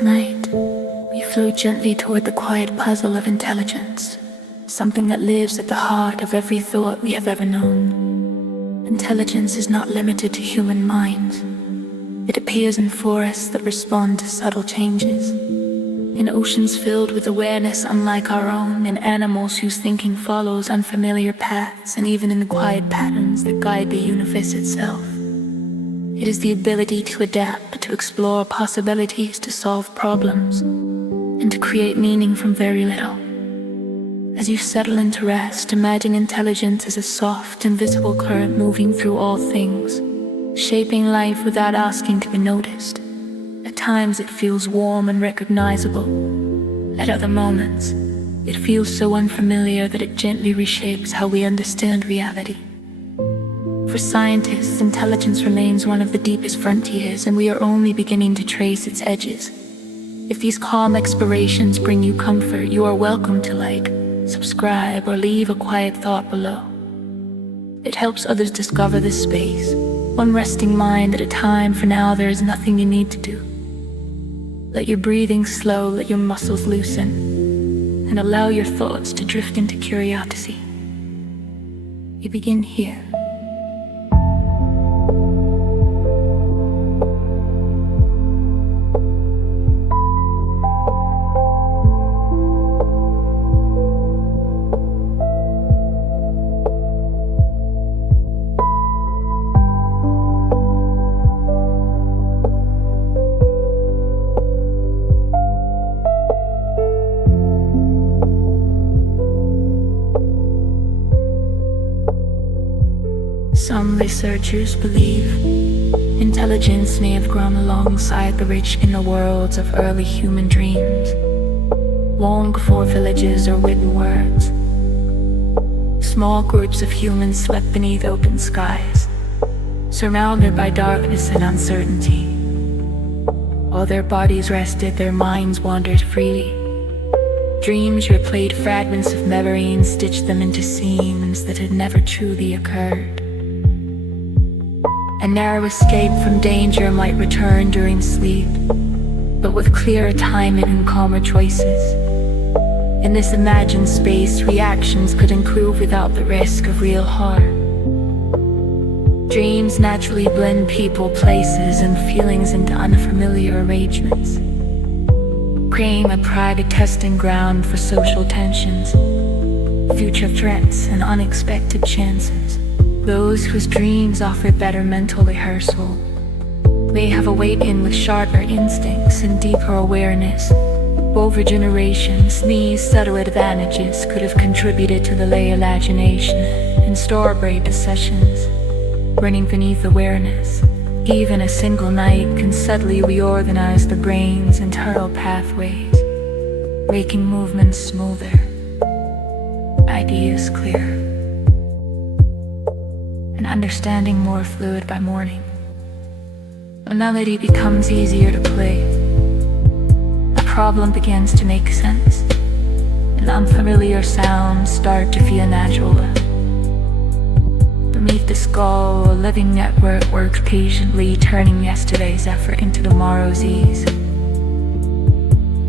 Tonight, we flow gently toward the quiet puzzle of intelligence, something that lives at the heart of every thought we have ever known. Intelligence is not limited to human minds. It appears in forests that respond to subtle changes, in oceans filled with awareness unlike our own, in animals whose thinking follows unfamiliar paths, and even in the quiet patterns that guide the universe itself. It is the ability to adapt, to explore possibilities, to solve problems, and to create meaning from very little. As you settle into rest, imagine intelligence as a soft, invisible current moving through all things, shaping life without asking to be noticed. At times it feels warm and recognizable. At other moments, it feels so unfamiliar that it gently reshapes how we understand reality. For scientists, intelligence remains one of the deepest frontiers, and we are only beginning to trace its edges. If these calm explorations bring you comfort, you are welcome to like, subscribe, or leave a quiet thought below. It helps others discover this space, one resting mind at a time. For now, there is nothing you need to do. Let your breathing slow, let your muscles loosen, and allow your thoughts to drift into curiosity. You begin here. Some researchers believe intelligence may have grown alongside the rich inner worlds of early human dreams, long before villages or written words. Small groups of humans slept beneath open skies, surrounded by darkness and uncertainty. While their bodies rested, their minds wandered freely. Dreams replayed fragments of memory and stitched them into scenes that had never truly occurred. A narrow escape from danger might return during sleep, but with clearer timing and calmer choices. In this imagined space, reactions could improve without the risk of real harm. Dreams naturally blend people, places, and feelings into unfamiliar arrangements, creating a private testing ground for social tensions, future threats, and unexpected chances. Those whose dreams offer better mental rehearsal may have awakened with sharper instincts and deeper awareness. Over generations, these subtle advantages could have contributed to the lay imagination and story sessions running beneath awareness. Even a single night can subtly reorganize the brain's internal pathways, making movements smoother, ideas clearer, and understanding more fluid by morning. A melody becomes easier to play. A problem begins to make sense, and unfamiliar sounds start to feel natural. Beneath the skull, a living network works patiently, turning yesterday's effort into tomorrow's ease.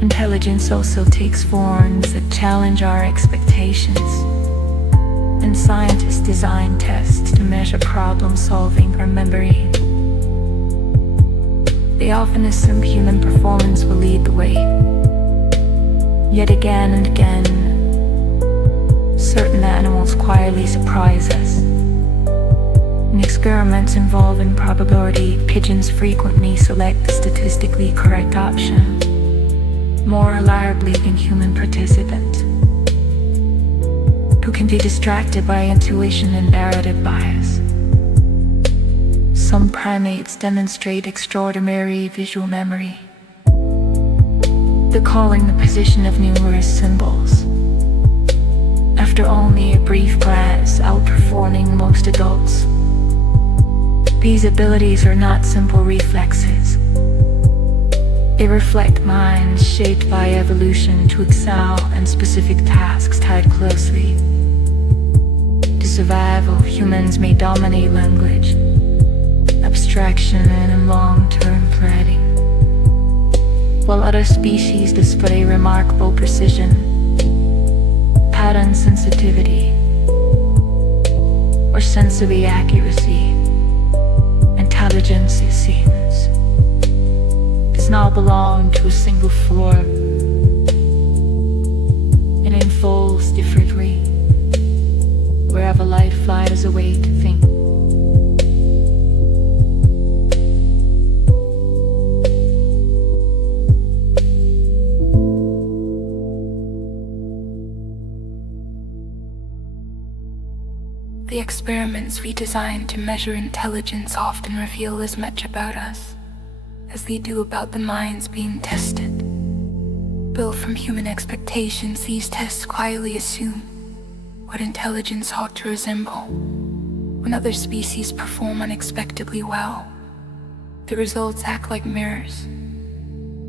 Intelligence also takes forms that challenge our expectations, and scientists design tests to measure problem solving or memory. They often assume human performance will lead the way. Yet again and again, certain animals quietly surprise us. In experiments involving probability, pigeons frequently select the statistically correct option, more reliably than human participants, who can be distracted by intuition and narrative bias. Some primates demonstrate extraordinary visual memory, recalling the position of numerous symbols after only a brief glance, outperforming most adults. These abilities are not simple reflexes. They reflect minds shaped by evolution to excel in specific tasks tied closely to survival. Humans may dominate language, abstraction, and long-term planning, while other species display remarkable precision, pattern sensitivity, or sensory accuracy. Intelligence, it seems, does not belong to a single form. It unfolds differently wherever light flies away to think. The experiments we design to measure intelligence often reveal as much about us as they do about the minds being tested. Built from human expectations, these tests quietly assume what intelligence ought to resemble. When other species perform unexpectedly well, the results act like mirrors,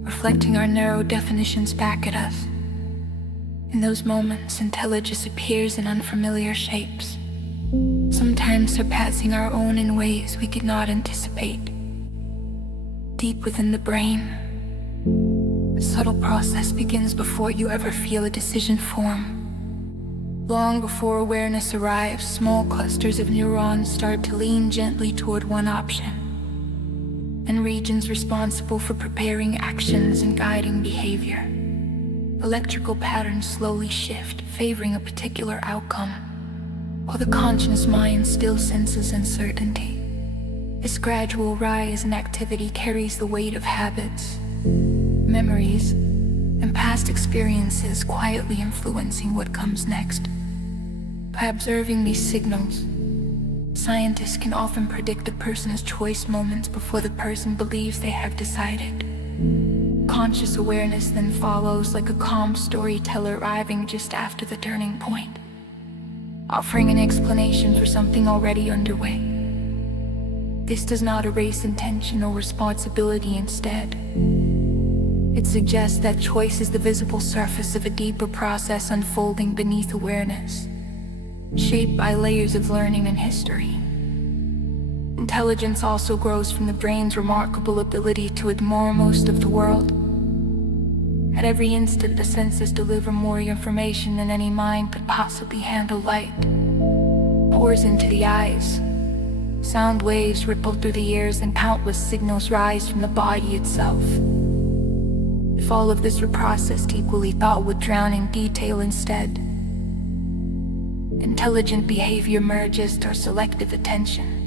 reflecting our narrow definitions back at us. In those moments, intelligence appears in unfamiliar shapes, sometimes surpassing our own in ways we could not anticipate. Deep within the brain, a subtle process begins before you ever feel a decision form. Long before awareness arrives, small clusters of neurons start to lean gently toward one option, and regions responsible for preparing actions and guiding behavior. Electrical patterns slowly shift, favoring a particular outcome, while the conscious mind still senses uncertainty. This gradual rise in activity carries the weight of habits, memories, and past experiences, quietly influencing what comes next. By observing these signals, scientists can often predict a person's choice moments before the person believes they have decided. Conscious awareness then follows, like a calm storyteller arriving just after the turning point, offering an explanation for something already underway. This does not erase intention or responsibility. Instead, it suggests that choice is the visible surface of a deeper process unfolding beneath awareness, shaped by layers of learning and history. Intelligence also grows from the brain's remarkable ability to ignore most of the world. At every instant, the senses deliver more information than any mind could possibly handle. Light pours into the eyes, sound waves ripple through the ears, and countless signals rise from the body itself. If all of this were processed equally, thought would drown in detail. Instead, intelligent behavior merges our selective attention.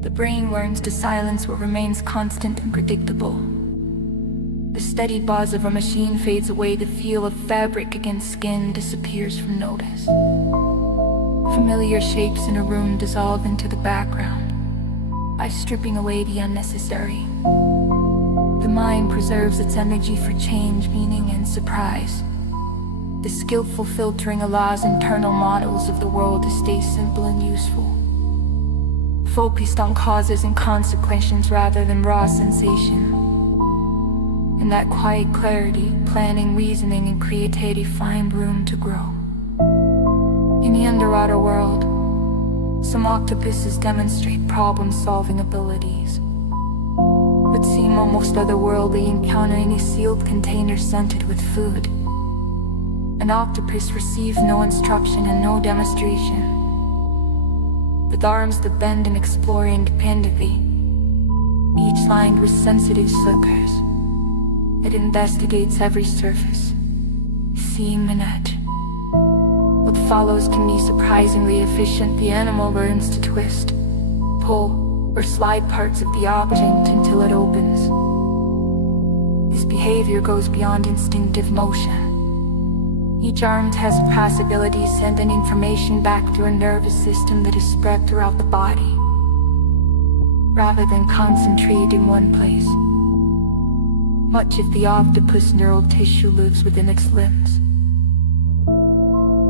The brain learns to silence what remains constant and predictable. The steady buzz of a machine fades away, the feel of fabric against skin disappears from notice. Familiar shapes in a room dissolve into the background by stripping away the unnecessary. The mind preserves its energy for change, meaning, and surprise. The skillful filtering allows internal models of the world to stay simple and useful, focused on causes and consequences rather than raw sensation. In that quiet clarity, planning, reasoning, and creativity find room to grow. In the underwater world, some octopuses demonstrate problem-solving abilities, but seem almost otherworldly, encountering a sealed container scented with food. An octopus receives no instruction and no demonstration. With arms that bend and explore independently, each lined with sensitive slippers, it investigates every surface, seeing the net. What follows can be surprisingly efficient. The animal learns to twist, pull, or slide parts of the object until it opens. This behavior goes beyond instinctive motion. Each arm has possibilities, sending information back through a nervous system that is spread throughout the body, rather than concentrated in one place. Much of the octopus neural tissue lives within its limbs,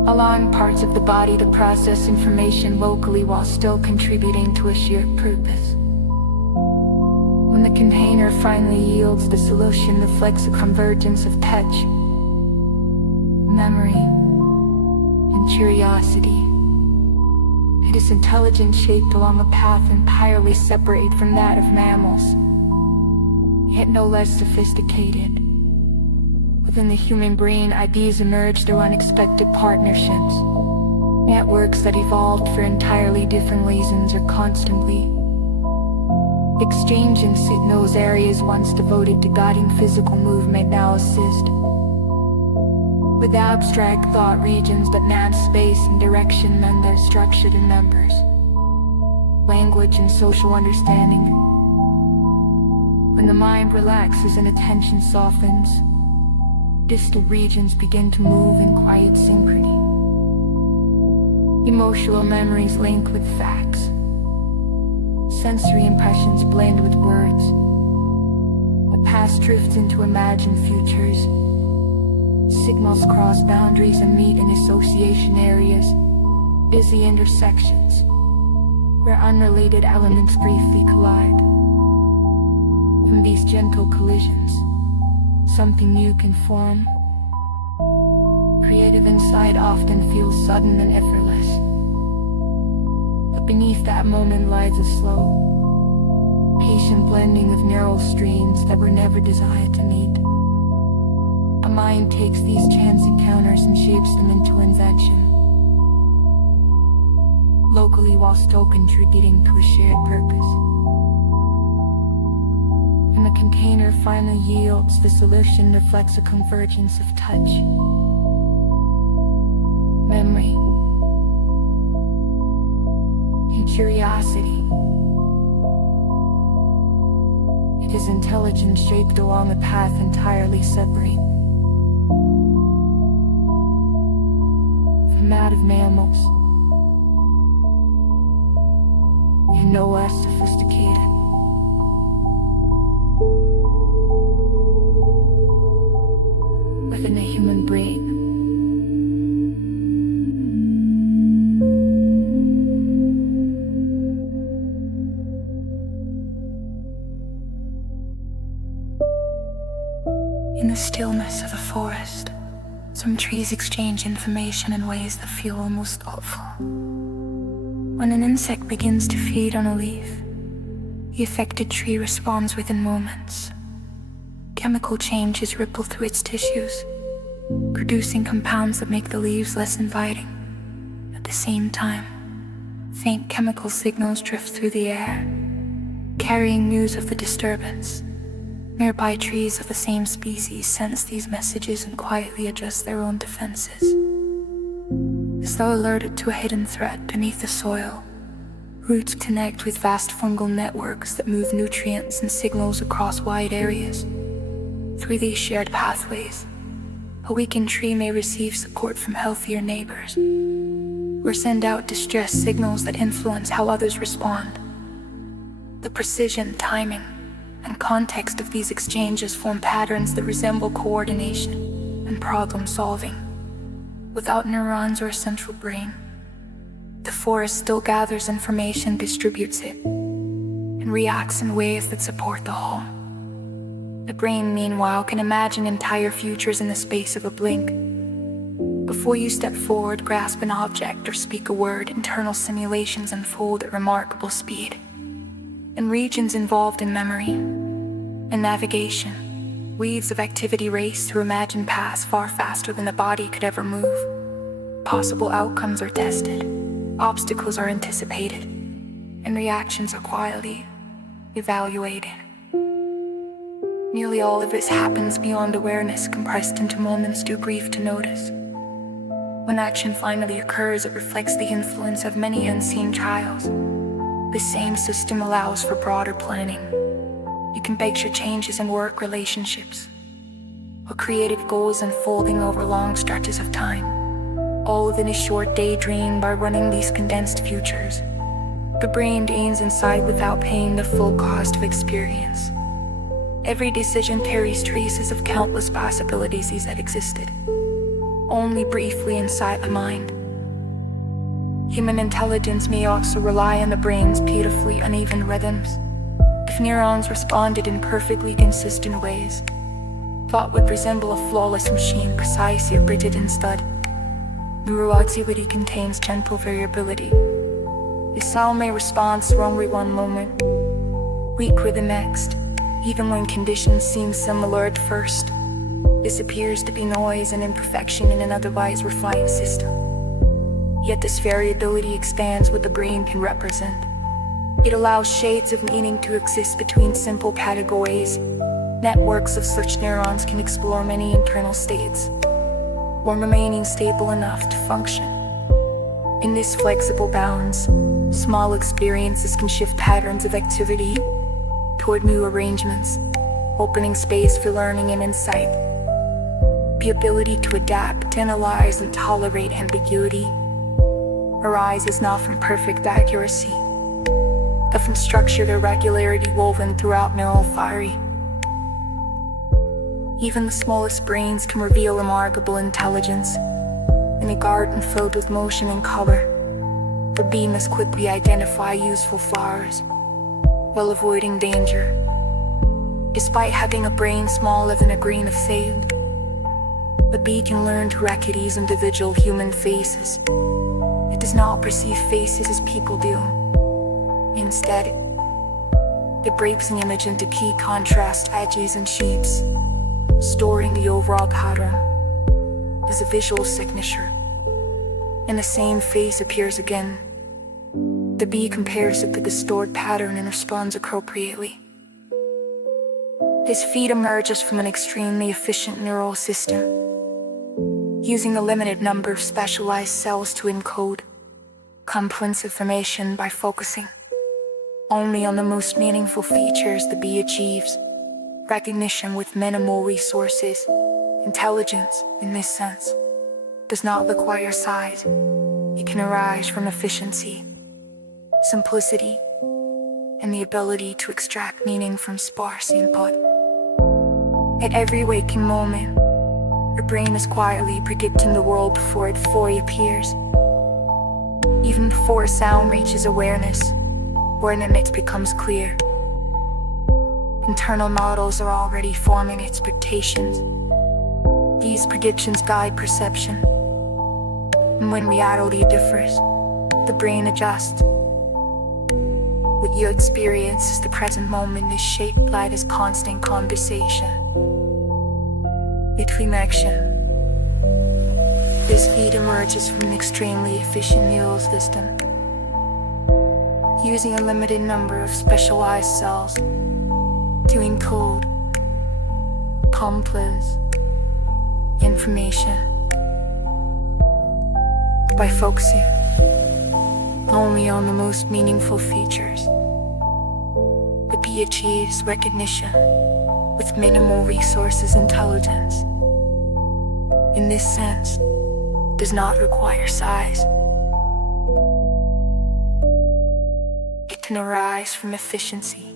allowing parts of the body to process information locally while still contributing to a shared purpose. When the container finally yields, the solution reflects a convergence of touch, memory, and curiosity. It is intelligence shaped along a path entirely separate from that of mammals. yet no less sophisticated. Within the human brain, ideas emerge through unexpected partnerships. Networks that evolved for entirely different reasons are constantly exchanging signals. Areas once devoted to guiding physical movement now assist with abstract thought regions that match space and direction, and they're structured in numbers, language, and social understanding. When the mind relaxes and attention softens, distant regions begin to move in quiet synchrony. Emotional memories link with facts. Sensory impressions blend with words. The past drifts into imagined futures. Signals cross boundaries and meet in association areas, busy intersections, where unrelated elements briefly collide. From these gentle collisions, something new can form. Creative insight often feels sudden and effortless, but beneath that moment lies a slow, patient blending of neural streams that were never designed to meet. A mind takes these chance encounters and shapes them into invention, locally while still contributing to a shared purpose. And the container finally yields, the solution reflects a convergence of touch, memory, and curiosity. It is intelligence shaped along a path entirely separate from that of mammals, and no less sophisticated. Within the human brain, in the stillness of the forest, some trees exchange information in ways that feel almost thoughtful. When an insect begins to feed on a leaf, the affected tree responds within moments. Chemical changes ripple through its tissues, producing compounds that make the leaves less inviting. At the same time, faint chemical signals drift through the air, carrying news of the disturbance. Nearby trees of the same species sense these messages and quietly adjust their own defenses. As though alerted to a hidden threat beneath the soil, roots connect with vast fungal networks that move nutrients and signals across wide areas. Through these shared pathways, a weakened tree may receive support from healthier neighbors, or send out distress signals that influence how others respond. The precision, timing, and context of these exchanges form patterns that resemble coordination and problem solving. Without neurons or a central brain, the forest still gathers information, distributes it, and reacts in ways that support the whole. The brain, meanwhile, can imagine entire futures in the space of a blink. Before you step forward, grasp an object, or speak a word, internal simulations unfold at remarkable speed. In regions involved in memory and navigation, weaves of activity race through imagined paths far faster than the body could ever move. Possible outcomes are tested, obstacles are anticipated, and reactions are quietly evaluated. Nearly all of this happens beyond awareness, compressed into moments too brief to notice. When action finally occurs, it reflects the influence of many unseen trials. The same system allows for broader planning. You can picture changes in work relationships, or creative goals unfolding over long stretches of time, all within a short daydream. By running these condensed futures, the brain gains insight without paying the full cost of experience. Every decision carries traces of countless possibilities that existed only briefly inside the mind. Human intelligence may also rely on the brain's beautifully uneven rhythms. If neurons responded in perfectly consistent ways, thought would resemble a flawless machine, precise yet rigid instead. Neural activity contains gentle variability. The cell may respond strongly one moment, weaker the next, Even when conditions seem similar at first, this appears to be noise and imperfection in an otherwise refined system. Yet this variability expands what the brain can represent. It allows shades of meaning to exist between simple categories. Networks of such neurons can explore many internal states, while remaining stable enough to function. In this flexible bounds, small experiences can shift patterns of activity toward new arrangements, opening space for learning and insight. The ability to adapt, analyze, and tolerate ambiguity arises not from perfect accuracy, but from structured irregularity woven throughout neural firing. Even the smallest brains can reveal remarkable intelligence. In a garden filled with motion and color, the bee must quickly identify useful flowers while avoiding danger. Despite having a brain smaller than a grain of sand, the bee can learn to recognize individual human faces. It does not perceive faces as people do. Instead, it breaks an image into key contrast edges and shapes, storing the overall pattern as a visual signature. And the same face appears again. The bee compares it to the stored pattern and responds appropriately. This feat emerges from an extremely efficient neural system, using a limited number of specialized cells to encode complex information by focusing only on the most meaningful features. The bee achieves recognition with minimal resources. Intelligence, in this sense, does not require size. It can arise from efficiency, simplicity, and the ability to extract meaning from sparse input. At every waking moment, your brain is quietly predicting the world before it fully appears. Even before a sound reaches awareness, or an image becomes clear, internal models are already forming expectations. These predictions guide perception, and when reality differs, the brain adjusts. What you experience as the present moment is shaped by this constant conversation between action. This feed emerges from an extremely efficient neural system, using a limited number of specialized cells to encode complex information. By focusing only on the most meaningful features, the bee achieves recognition with minimal resources. Intelligence, in this sense, does not require size. It can arise from efficiency.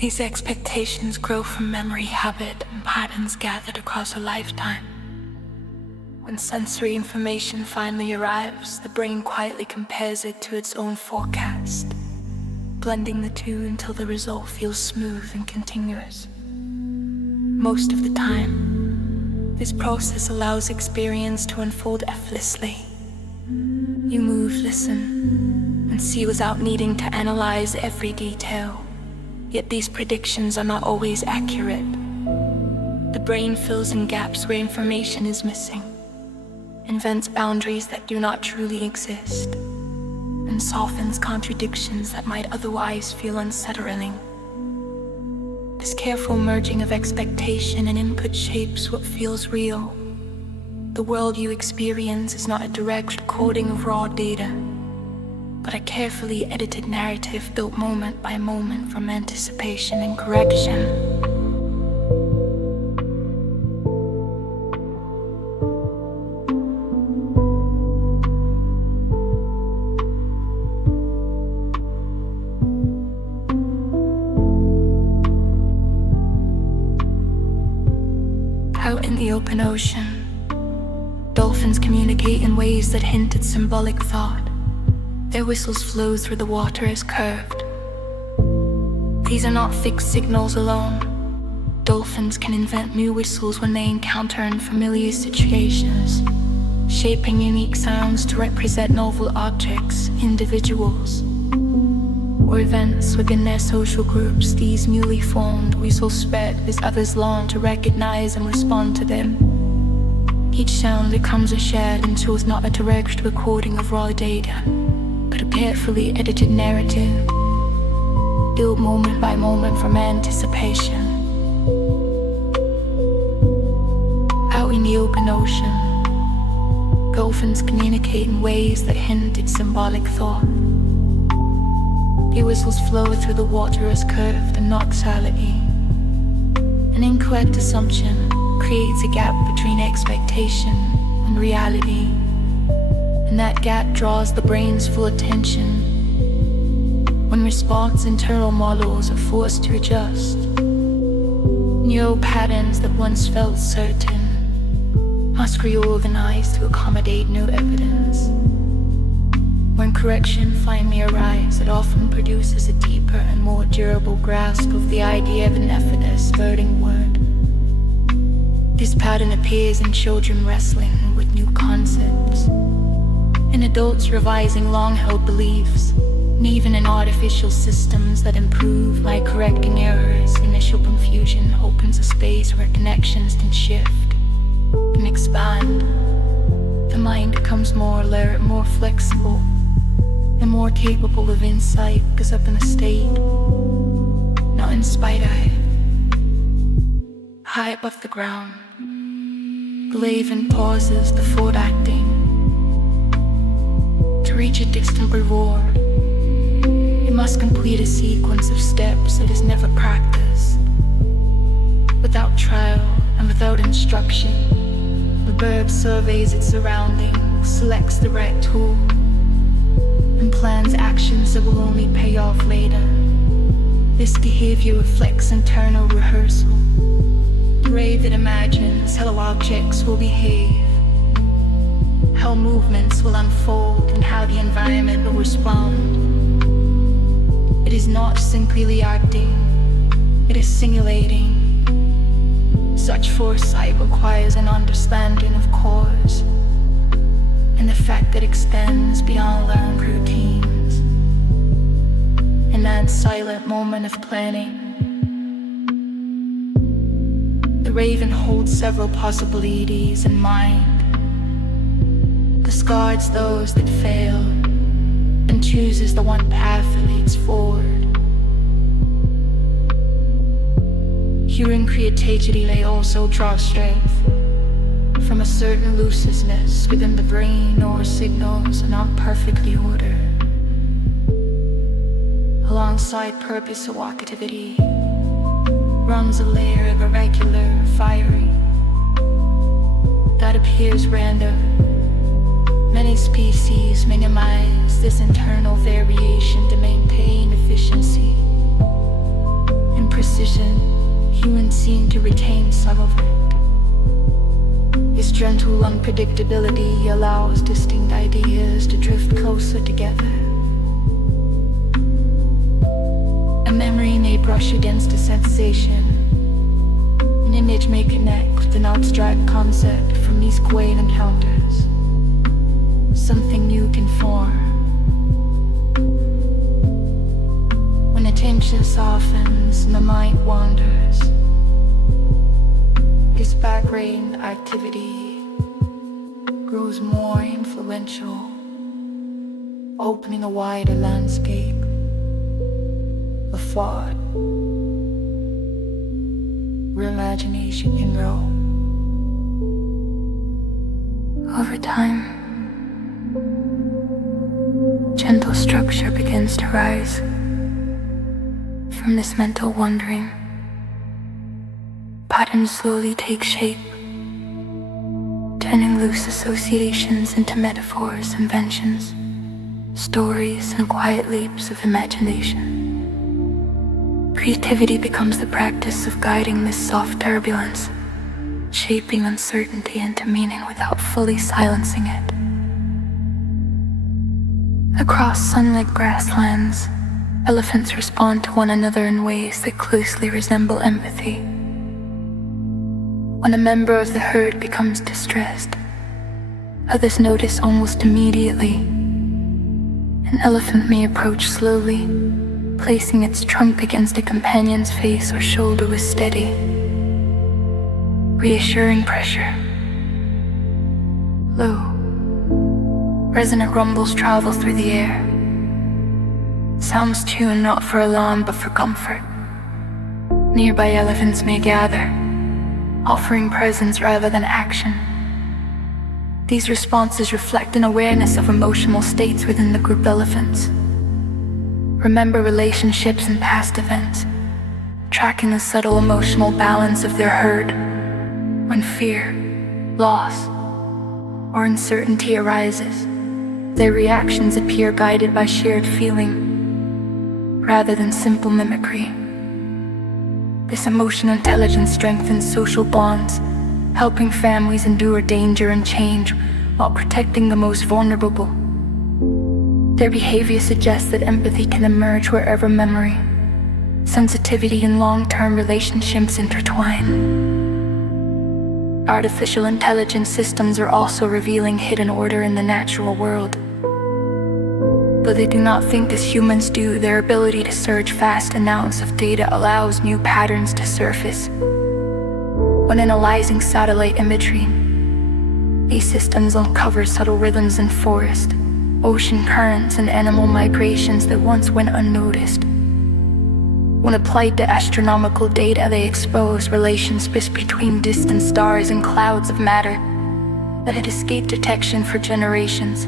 These expectations grow from memory, habit, and patterns gathered across a lifetime. When sensory information finally arrives, the brain quietly compares it to its own forecast, blending the two until the result feels smooth and continuous. Most of the time, this process allows experience to unfold effortlessly. You move, listen, and see without needing to analyze every detail. Yet these predictions are not always accurate. The brain fills in gaps where information is missing, invents boundaries that do not truly exist, and softens contradictions that might otherwise feel unsettling. This careful merging of expectation and input shapes what feels real. The world you experience is not a direct recording of raw data, but a carefully edited narrative built moment by moment from anticipation and correction. Out in the open ocean, Dolphins communicate in ways that hint at symbolic thought. Their whistles flow through the water as curved. These are not fixed signals alone. Dolphins can invent new whistles when they encounter unfamiliar situations, shaping unique sounds to represent novel objects, individuals, or events within their social groups. These newly formed whistles spread as others learn to recognize and respond to them. Each sound becomes a shared and chose, not a direct recording of raw data, but a carefully edited narrative, built moment by moment from anticipation. Out in the open ocean, dolphins communicate in ways that hint at symbolic thought. Their whistles flow through the water as curved and not silently. An incorrect assumption creates a gap between expectation and reality, and that gap draws the brain's full attention. When response internal models are forced to adjust, neural patterns that once felt certain must reorganize to accommodate new evidence. When correction finally arrives, it often produces a deeper and more durable grasp of the idea of an effortless birding word. This pattern appears in children wrestling with new concepts, in adults revising long-held beliefs, and even in artificial systems that improve by correcting errors. Initial confusion opens a space where connections can shift and expand. The mind becomes more alert, more flexible, and more capable of insight, because up in the state, not in spite of it. High above the ground, the raven pauses before acting. To reach a distant reward, it must complete a sequence of steps it has never practiced. Without trial and without instruction, the bird surveys its surroundings, selects the right tool, and plans actions that will only pay off later. This behavior reflects internal rehearsal. The raven imagines how objects will behave, how movements will unfold, and how the environment will respond. It is not simply reacting, it is simulating. Such foresight requires an understanding of cause and effect that extends beyond learned routines. In that silent moment of planning, the raven holds several possibilities in mind, discards those that fail, and chooses the one path that leads forward. Human creativity may also draw strength from a certain looseness within the brain, or signals are not perfectly ordered. Alongside purpose or activity runs a layer of irregular firing that appears random. Many species minimize this internal variation to maintain efficiency and precision. Humans seem to retain some of it. This gentle unpredictability allows distinct ideas to drift closer together. A memory may brush against a sensation. An image may connect with an abstract concept from these quiet encounters. Something new can form. When attention softens and the mind wanders, this background activity grows more influential, opening a wider landscape of thought where imagination can grow. Over time, gentle structure begins to rise from this mental wandering. Patterns slowly take shape, turning loose associations into metaphors, inventions, stories, and quiet leaps of imagination. Creativity becomes the practice of guiding this soft turbulence, shaping uncertainty into meaning without fully silencing it. Across sunlit grasslands, elephants respond to one another in ways that closely resemble empathy. When a member of the herd becomes distressed, others notice almost immediately. An elephant may approach slowly, placing its trunk against a companion's face or shoulder with steady, reassuring pressure. Low, resonant rumbles travel through the air. Sounds tuned not for alarm but for comfort. Nearby elephants may gather, offering presence rather than action. These responses reflect an awareness of emotional states within the group elephants. Remember relationships and past events, tracking the subtle emotional balance of their herd. When fear, loss, or uncertainty arises, their reactions appear guided by shared feeling rather than simple mimicry. This emotional intelligence strengthens social bonds, helping families endure danger and change while protecting the most vulnerable. Their behavior suggests that empathy can emerge wherever memory, sensitivity, and long-term relationships intertwine. Artificial intelligence systems are also revealing hidden order in the natural world. Though they do not think as humans do, their ability to search vast amounts of data allows new patterns to surface. When analyzing satellite imagery, these systems uncover subtle rhythms in forest, ocean currents, and animal migrations that once went unnoticed. When applied to astronomical data, they expose relationships between distant stars and clouds of matter that had escaped detection for generations.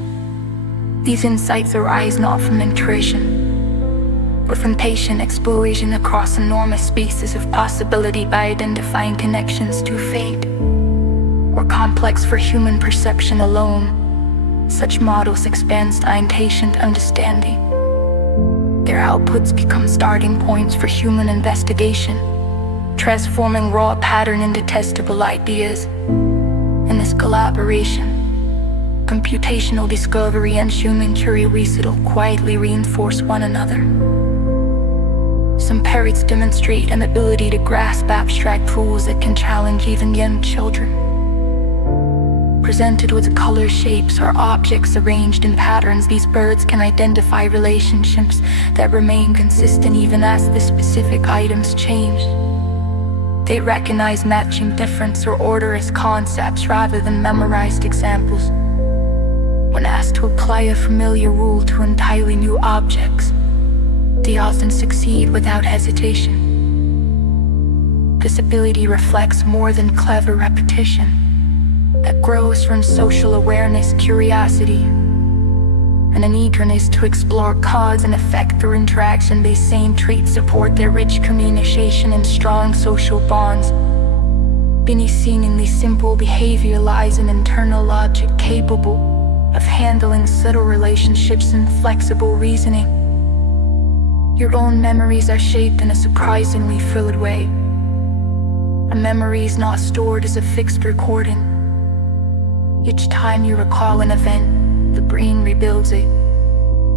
These insights arise not from intuition, but from patient exploration across enormous spaces of possibility by identifying connections too faint or complex for human perception alone. Such models expand scientific understanding. Their outputs become starting points for human investigation, transforming raw pattern into testable ideas. In this collaboration, computational discovery and human curiosity quietly reinforce one another. Some parrots demonstrate an ability to grasp abstract rules that can challenge even young children. Presented with color, shapes, or objects arranged in patterns, these birds can identify relationships that remain consistent even as the specific items change. They recognize matching, difference, or order as concepts rather than memorized examples. When asked to apply a familiar rule to entirely new objects, they often succeed without hesitation. This ability reflects more than clever repetition, that grows from social awareness, curiosity, and an eagerness to explore cause and effect through interaction. These same traits support their rich communication and strong social bonds. Beneath seemingly simple behavior lies an internal logic capable of handling subtle relationships and flexible reasoning. Your own memories are shaped in a surprisingly fluid way. A memory is not stored as a fixed recording. Each time you recall an event, the brain rebuilds it.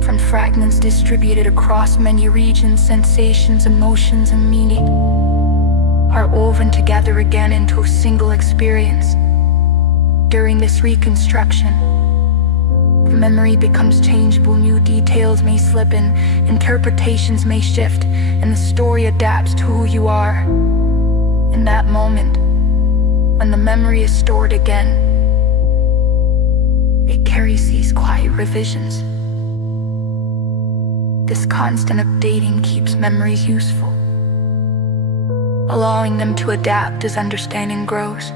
From fragments distributed across many regions, sensations, emotions, and meaning are woven together again into a single experience. During this reconstruction, the memory becomes changeable, new details may slip in, interpretations may shift, and the story adapts to who you are. In that moment, when the memory is stored again, it carries these quiet revisions. This constant updating keeps memories useful, allowing them to adapt as understanding grows.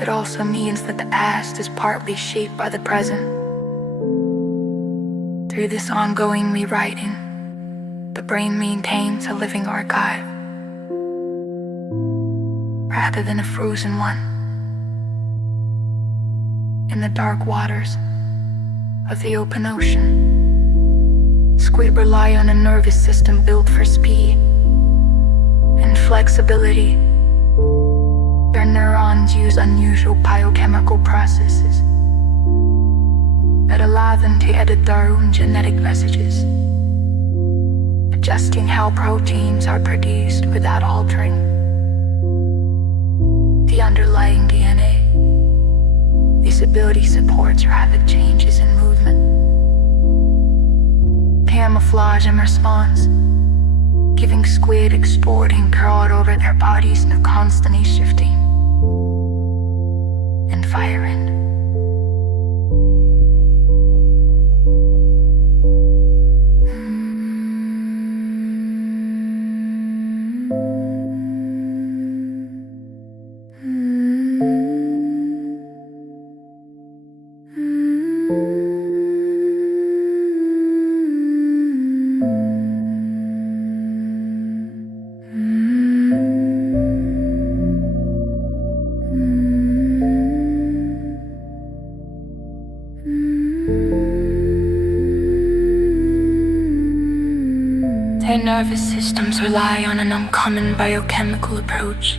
It also means that the past is partly shaped by the present. Through this ongoing rewriting, the brain maintains a living archive, rather than a frozen one. In the dark waters of the open ocean, squid rely on a nervous system built for speed and flexibility. Their neurons use unusual biochemical processes that allow them to edit their own genetic messages, adjusting how proteins are produced without altering the underlying DNA. This ability supports rapid changes in movement, camouflage and response, giving squid exporting crawled over their bodies in a constantly shifting environment. Their nervous systems rely on an uncommon biochemical approach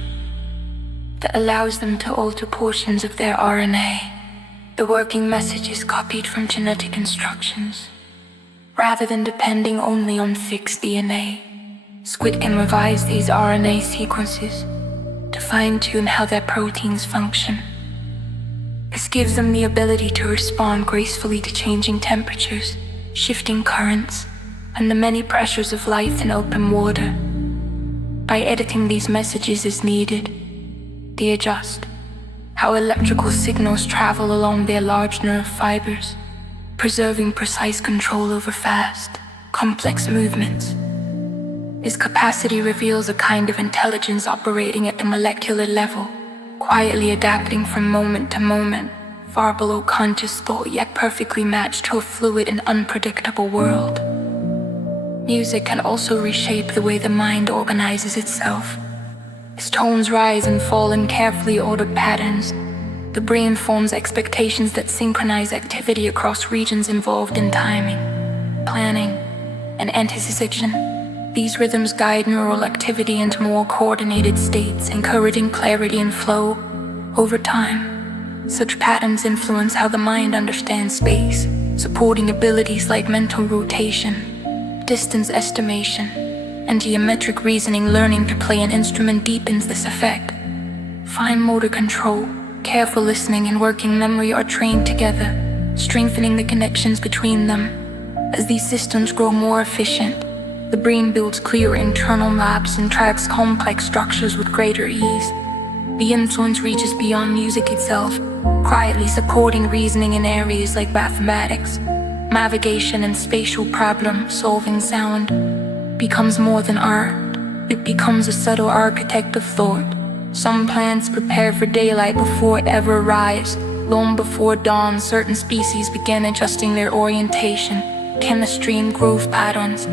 that allows them to alter portions of their RNA. The working message is copied from genetic instructions, rather than depending only on fixed DNA. Squid can revise these RNA sequences to fine-tune how their proteins function. This gives them the ability to respond gracefully to changing temperatures, shifting currents, and the many pressures of life in open water. By editing these messages as needed, they adjust how electrical signals travel along their large nerve fibers, preserving precise control over fast, complex movements. This capacity reveals a kind of intelligence operating at the molecular level, quietly adapting from moment to moment, far below conscious thought, yet perfectly matched to a fluid and unpredictable world. Music can also reshape the way the mind organizes itself. As tones rise and fall in carefully ordered patterns, the brain forms expectations that synchronize activity across regions involved in timing, planning, and anticipation. These rhythms guide neural activity into more coordinated states, encouraging clarity and flow. Over time, such patterns influence how the mind understands space, supporting abilities like mental rotation, distance estimation, and geometric reasoning. Learning to play an instrument deepens this effect. Fine motor control, careful listening, and working memory are trained together, strengthening the connections between them. As these systems grow more efficient, the brain builds clear internal maps and tracks complex structures with greater ease. The influence reaches beyond music itself, quietly supporting reasoning in areas like mathematics, navigation, and spatial problem-solving. Sound becomes more than art. It becomes a subtle architect of thought. Some plants prepare for daylight before it ever arrives. Long before dawn, certain species begin adjusting their orientation, chemistry, and growth patterns.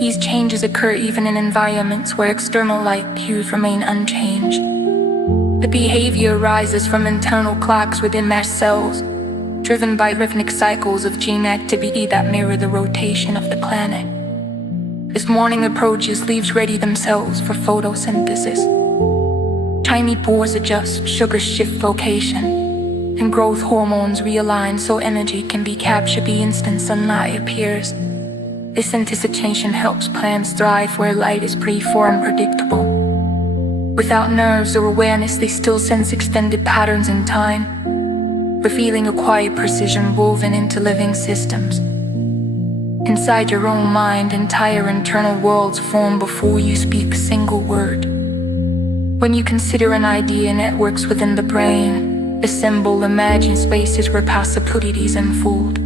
These changes occur even in environments where external light cues remain unchanged. The behavior arises from internal clocks within their cells, driven by rhythmic cycles of gene activity that mirror the rotation of the planet. As morning approaches, leaves ready themselves for photosynthesis. Tiny pores adjust, sugars shift location, and growth hormones realign so energy can be captured the instant sunlight appears. This anticipation helps plants thrive where light is brief or unpredictable. Without nerves or awareness, they still sense extended patterns in time, revealing a quiet precision woven into living systems. Inside your own mind, entire internal worlds form before you speak a single word. When you consider an idea, networks within the brain assemble, imagine spaces where possibilities unfold.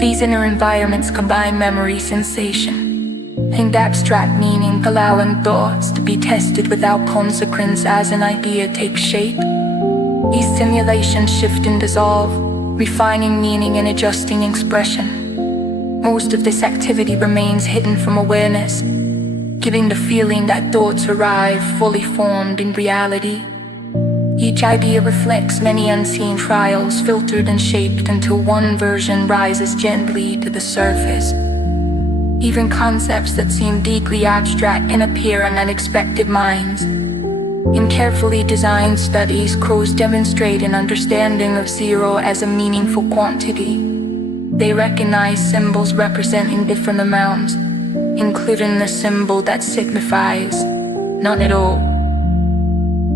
These inner environments combine memory, sensation, and abstract meaning, allowing thoughts to be tested without consequence as an idea takes shape. These simulations shift and dissolve, refining meaning and adjusting expression. Most of this activity remains hidden from awareness, giving the feeling that thoughts arrive fully formed in reality. Each idea reflects many unseen trials, filtered and shaped until one version rises gently to the surface. Even concepts that seem deeply abstract can appear in unexpected minds, In carefully designed studies, crows demonstrate an understanding of zero as a meaningful quantity. They recognize symbols representing different amounts, including the symbol that signifies none at all.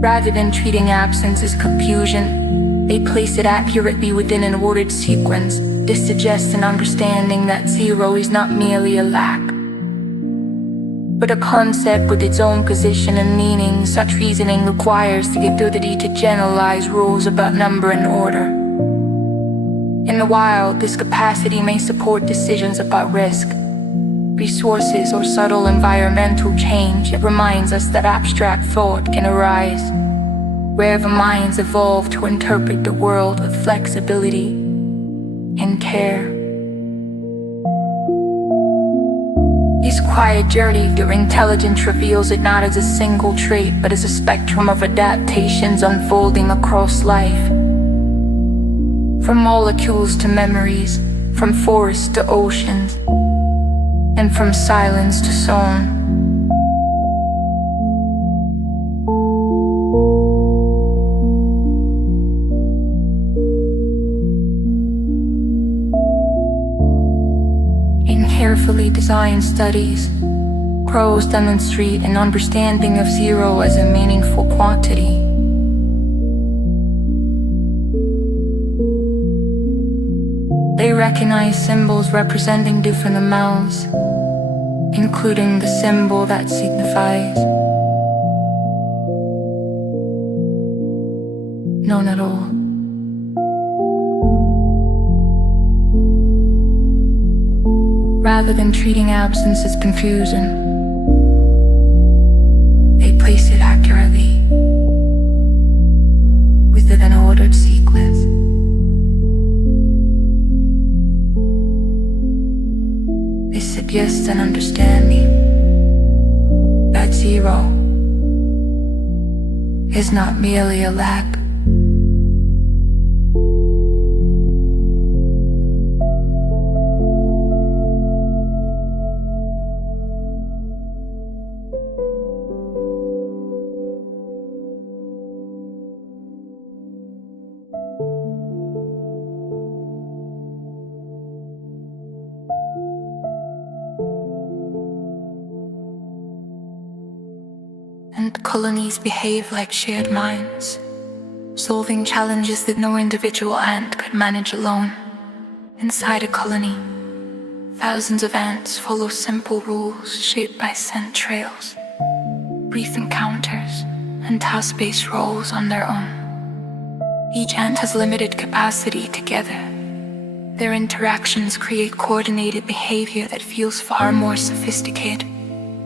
Rather than treating absence as confusion, they place it accurately within an ordered sequence. This suggests an understanding that zero is not merely a lack, but a concept with its own position and meaning. Such reasoning requires the ability to generalize rules about number and order. In the wild, this capacity may support decisions about risk, resources, or subtle environmental change. It reminds us that abstract thought can arise wherever minds evolve to interpret the world with flexibility and care. This quiet journey through intelligence reveals it not as a single trait, but as a spectrum of adaptations unfolding across life. From molecules to memories, from forests to oceans, and from silence to song. In carefully designed studies, crows demonstrate an understanding of zero as a meaningful quantity. They recognize symbols representing different amounts, including the symbol that signifies none at all. Rather than treating absence as confusion, they place it accurately within an ordered sequence. This suggests an understanding that zero is not merely a lack, and colonies behave like shared minds, solving challenges that no individual ant could manage alone. Inside a colony, thousands of ants follow simple rules shaped by scent trails, brief encounters, and task-based roles on their own. Each ant has limited capacity together. Their interactions create coordinated behavior that feels far more sophisticated.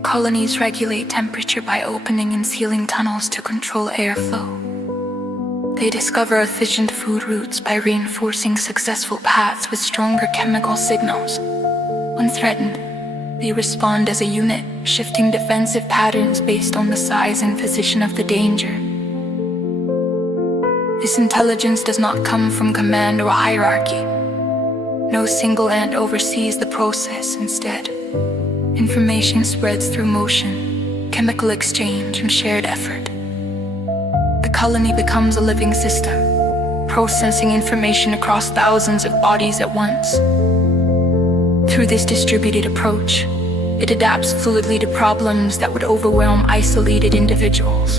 Colonies regulate temperature by opening and sealing tunnels to control airflow. They discover efficient food routes by reinforcing successful paths with stronger chemical signals. When threatened, they respond as a unit, shifting defensive patterns based on the size and position of the danger. This intelligence does not come from command or hierarchy. No single ant oversees the process. Instead, information spreads through motion, chemical exchange, and shared effort. The colony becomes a living system, processing information across thousands of bodies at once. Through this distributed approach, it adapts fluidly to problems that would overwhelm isolated individuals.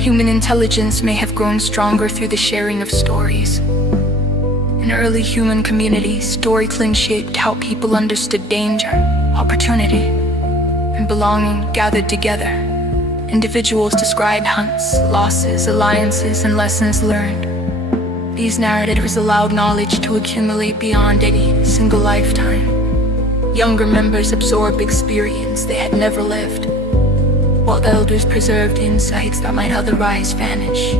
Human intelligence may have grown stronger through the sharing of stories. In early human communities, storytelling shaped how people understood danger, opportunity, and belonging. Gathered together, individuals described hunts, losses, alliances, and lessons learned. These narratives allowed knowledge to accumulate beyond any single lifetime. Younger members absorbed experience they had never lived, while elders preserved insights that might otherwise vanish.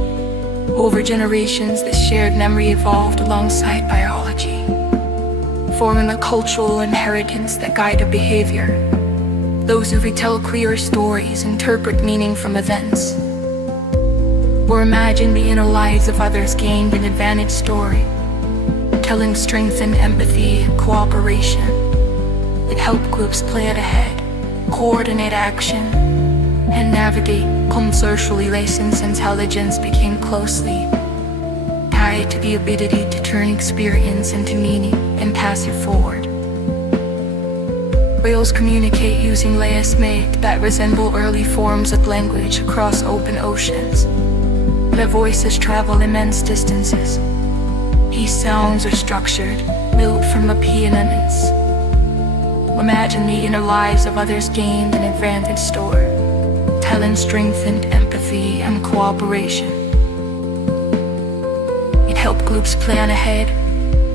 Over generations, this shared memory evolved alongside biology, forming a cultural inheritance that guided behavior. Those who retell clearer stories interpret meaning from events, or imagine the inner lives of others gained an advantage story. Telling strengthened empathy and cooperation. It helped groups plan ahead, coordinate action, and navigate social relations. Intelligence became closely tied to the ability to turn experience into meaning and pass it forward. Whales communicate using layers made that resemble early forms of language across open oceans. Their voices travel immense distances. These sounds are structured, built from a pianist's. Imagine the inner lives of others gained an advantage store, telling strengthened empathy and cooperation. It helped groups plan ahead,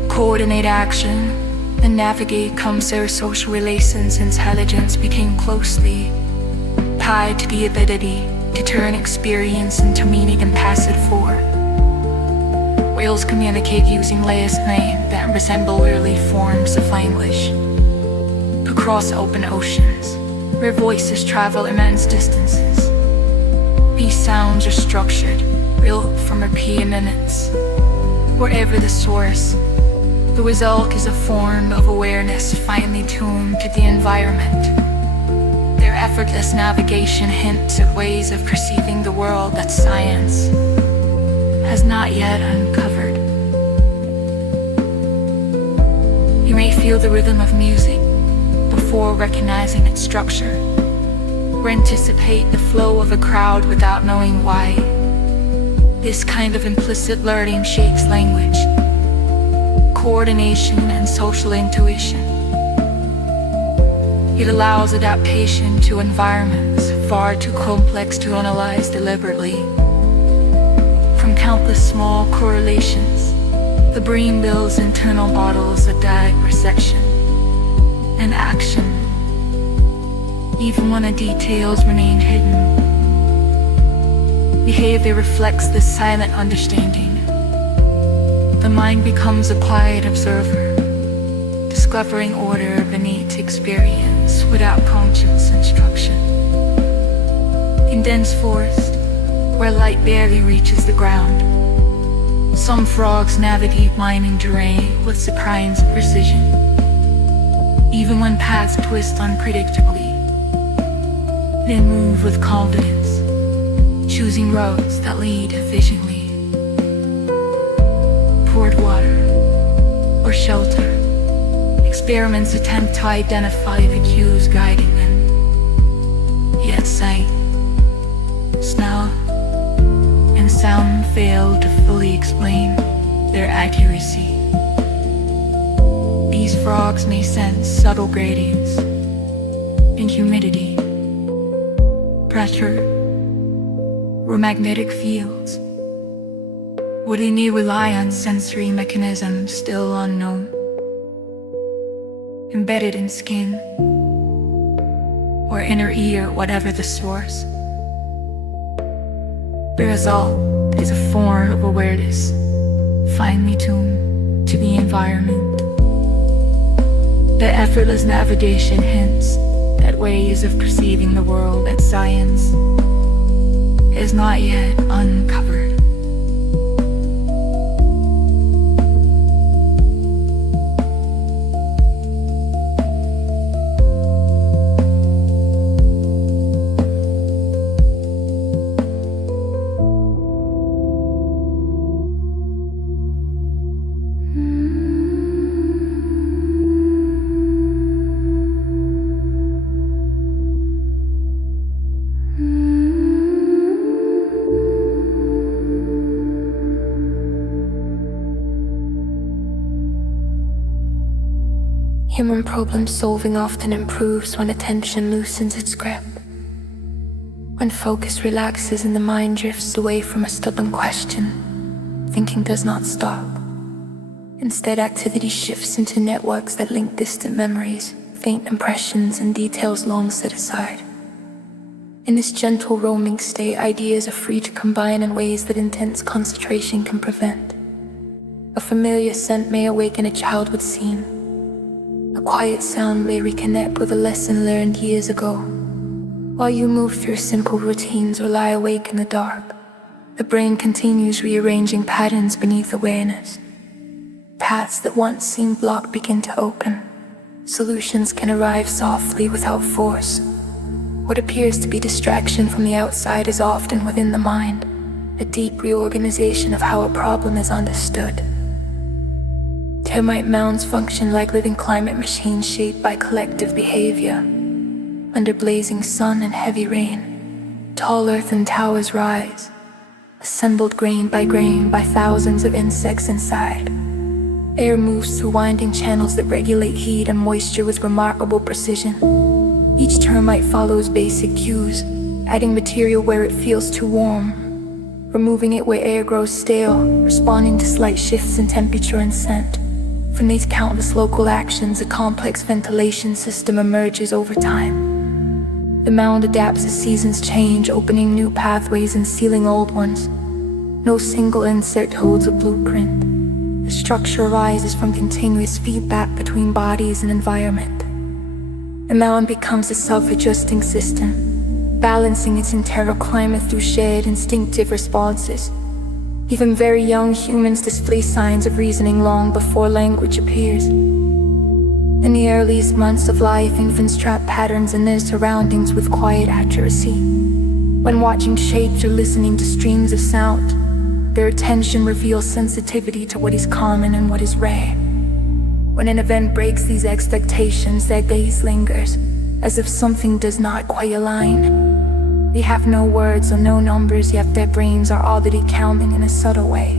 coordinate action, and navigate their social relations. Intelligence became closely tied to the ability to turn experience into meaning and pass it forward. Whales communicate using layers that resemble early forms of language across open oceans, where voices travel immense distances. These sounds are structured, built from a pianist. Wherever the source, the result is a form of awareness finely tuned to the environment. Their effortless navigation hints at ways of perceiving the world that science has not yet uncovered. You may feel the rhythm of music before recognizing its structure, or anticipate the flow of a crowd without knowing why. This kind of implicit learning shapes language, coordination, and social intuition. It allows adaptation to environments far too complex to analyze deliberately. From countless small correlations, the brain builds internal models that guide perception and action, even when the details remain hidden. Behavior reflects this silent understanding. The mind becomes a quiet observer, discovering order beneath experience without conscious instruction. In dense forest, where light barely reaches the ground, some frogs navigate mining terrain with surprising precision. Even when paths twist unpredictably, they move with confidence, choosing roads that lead efficiently. Poured water or shelter, experiments attempt to identify the cues guiding them. Yet sight, smell, and sound fail to fully explain their accuracy. These frogs may sense subtle gradients in humidity, pressure, or magnetic fields, or they may rely on sensory mechanisms still unknown, embedded in skin or inner ear, whatever the source. The result is a form of awareness, finely tuned to the environment. The effortless navigation hints at ways of perceiving the world that science is not yet uncovered. Human problem solving often improves when attention loosens its grip. When focus relaxes and the mind drifts away from a stubborn question, thinking does not stop. Instead, activity shifts into networks that link distant memories, faint impressions, and details long set aside. In this gentle roaming state, ideas are free to combine in ways that intense concentration can prevent. A familiar scent may awaken a childhood scene. A quiet sound may reconnect with a lesson learned years ago. While you move through simple routines or lie awake in the dark, the brain continues rearranging patterns beneath awareness. Paths that once seemed blocked begin to open. Solutions can arrive softly without force. What appears to be distraction from the outside is often within the mind, a deep reorganization of how a problem is understood. Termite mounds function like living climate machines shaped by collective behavior. Under blazing sun and heavy rain, tall earthen towers rise, assembled grain by thousands of insects inside. Air moves through winding channels that regulate heat and moisture with remarkable precision. Each termite follows basic cues, adding material where it feels too warm, removing it where air grows stale, responding to slight shifts in temperature and scent. From these countless local actions, a complex ventilation system emerges over time. The mound adapts as seasons change, opening new pathways and sealing old ones. No single insect holds a blueprint. The structure arises from continuous feedback between bodies and environment. The mound becomes a self-adjusting system, balancing its internal climate through shared instinctive responses. Even very young humans display signs of reasoning long before language appears. In the earliest months of life, infants trap patterns in their surroundings with quiet accuracy. When watching shapes or listening to streams of sound, their attention reveals sensitivity to what is common and what is rare. When an event breaks these expectations, their gaze lingers, as if something does not quite align. They have no words or no numbers, yet their brains are already counting in a subtle way.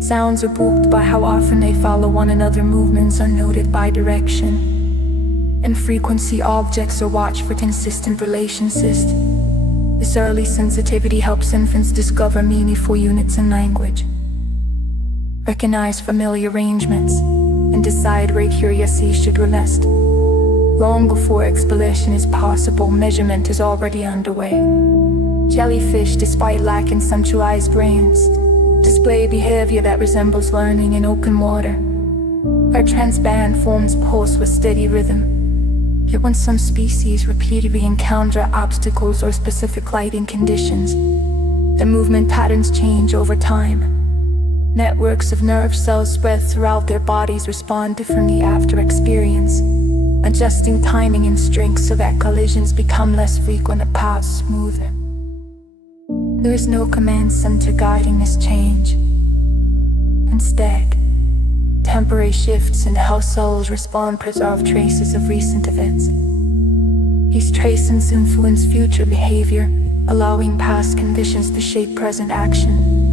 Sounds are booked by how often they follow one another, movements are noted by direction, and frequency objects are watched for consistent relationships. This early sensitivity helps infants discover meaningful units in language, recognize familiar arrangements, and decide where curiosity should rest. Long before explanation is possible, measurement is already underway. Jellyfish, despite lacking centralized brains, display behavior that resembles learning in open water. Our transparent forms pulse with steady rhythm. Yet when some species repeatedly encounter obstacles or specific lighting conditions, their movement patterns change over time. Networks of nerve cells spread throughout their bodies respond differently after experience, adjusting timing and strength so that collisions become less frequent and paths smoother. There is no command center guiding this change. Instead, temporary shifts in how cells respond preserve traces of recent events. These traces influence future behavior, allowing past conditions to shape present action.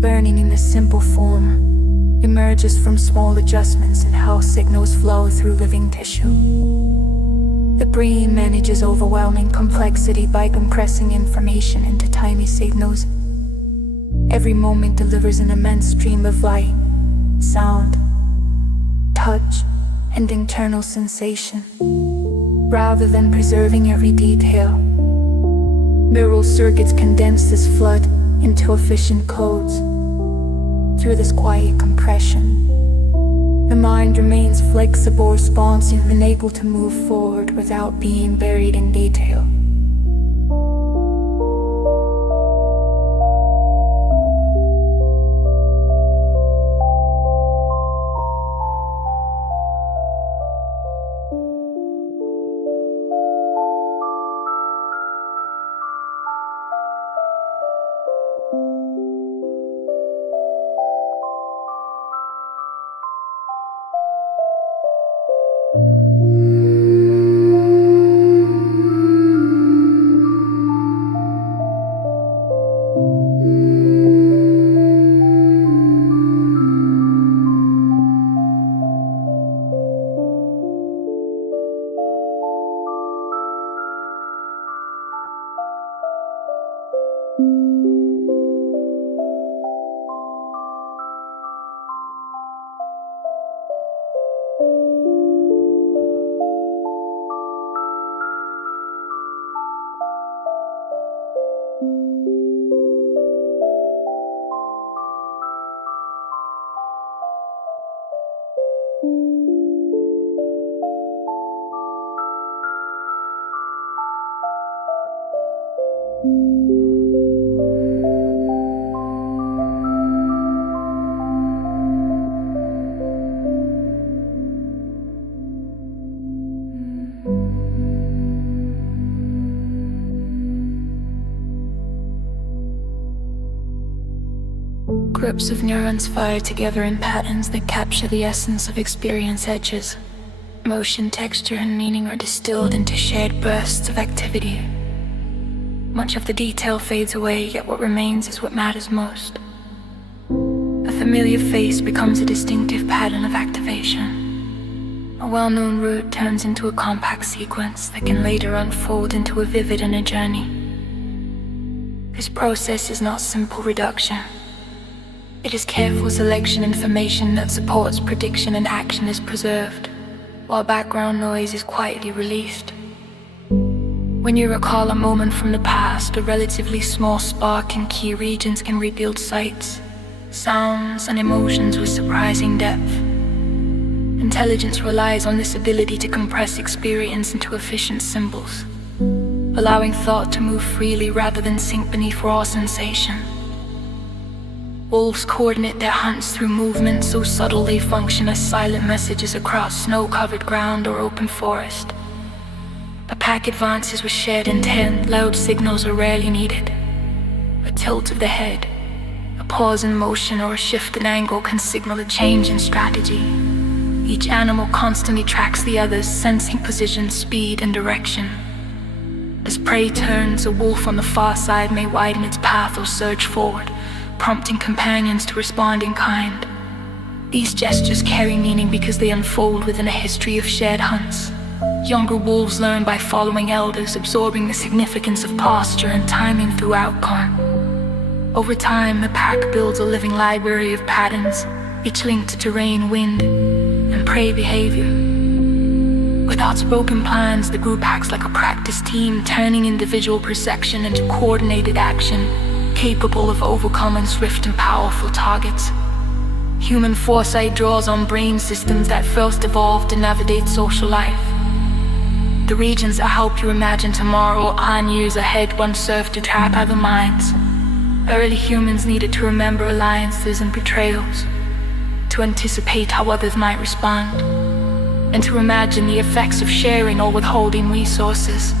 Learning in this simple form emerges from small adjustments in how signals flow through living tissue. The brain manages overwhelming complexity by compressing information into tiny signals. Every moment delivers an immense stream of light, sound, touch, and internal sensation. Rather than preserving every detail, neural circuits condense this flood into efficient codes. Through this quiet compression, the mind remains flexible, responsive, and able to move forward without being buried in detail. Groups of neurons fire together in patterns that capture the essence of experience edges. Motion, texture, and meaning are distilled into shared bursts of activity. Much of the detail fades away, yet what remains is what matters most. A familiar face becomes a distinctive pattern of activation. A well-known route turns into a compact sequence that can later unfold into a vivid inner journey. This process is not simple reduction. It is careful selection. Information that supports prediction and action is preserved, while background noise is quietly released. When you recall a moment from the past, a relatively small spark in key regions can rebuild sights, sounds, and emotions with surprising depth. Intelligence relies on this ability to compress experience into efficient symbols, allowing thought to move freely rather than sink beneath raw sensation. Wolves coordinate their hunts through movements so subtle they function as silent messages across snow-covered ground or open forest. A pack advances with shared intent. Loud signals are rarely needed. A tilt of the head, a pause in motion, or a shift in angle can signal a change in strategy. Each animal constantly tracks the others, sensing position, speed, and direction. As prey turns, a wolf on the far side may widen its path or surge forward, prompting companions to respond in kind. These gestures carry meaning because they unfold within a history of shared hunts. Younger wolves learn by following elders, absorbing the significance of posture and timing through outcome. Over time, the pack builds a living library of patterns, each linked to terrain, wind, and prey behavior. Without spoken plans, the group acts like a practice team, turning individual perception into coordinated action, capable of overcoming swift and powerful targets. Human foresight draws on brain systems that first evolved to navigate social life. The regions that help you imagine tomorrow or plan years ahead once served to trap other minds. Early humans needed to remember alliances and betrayals, to anticipate how others might respond, and to imagine the effects of sharing or withholding resources.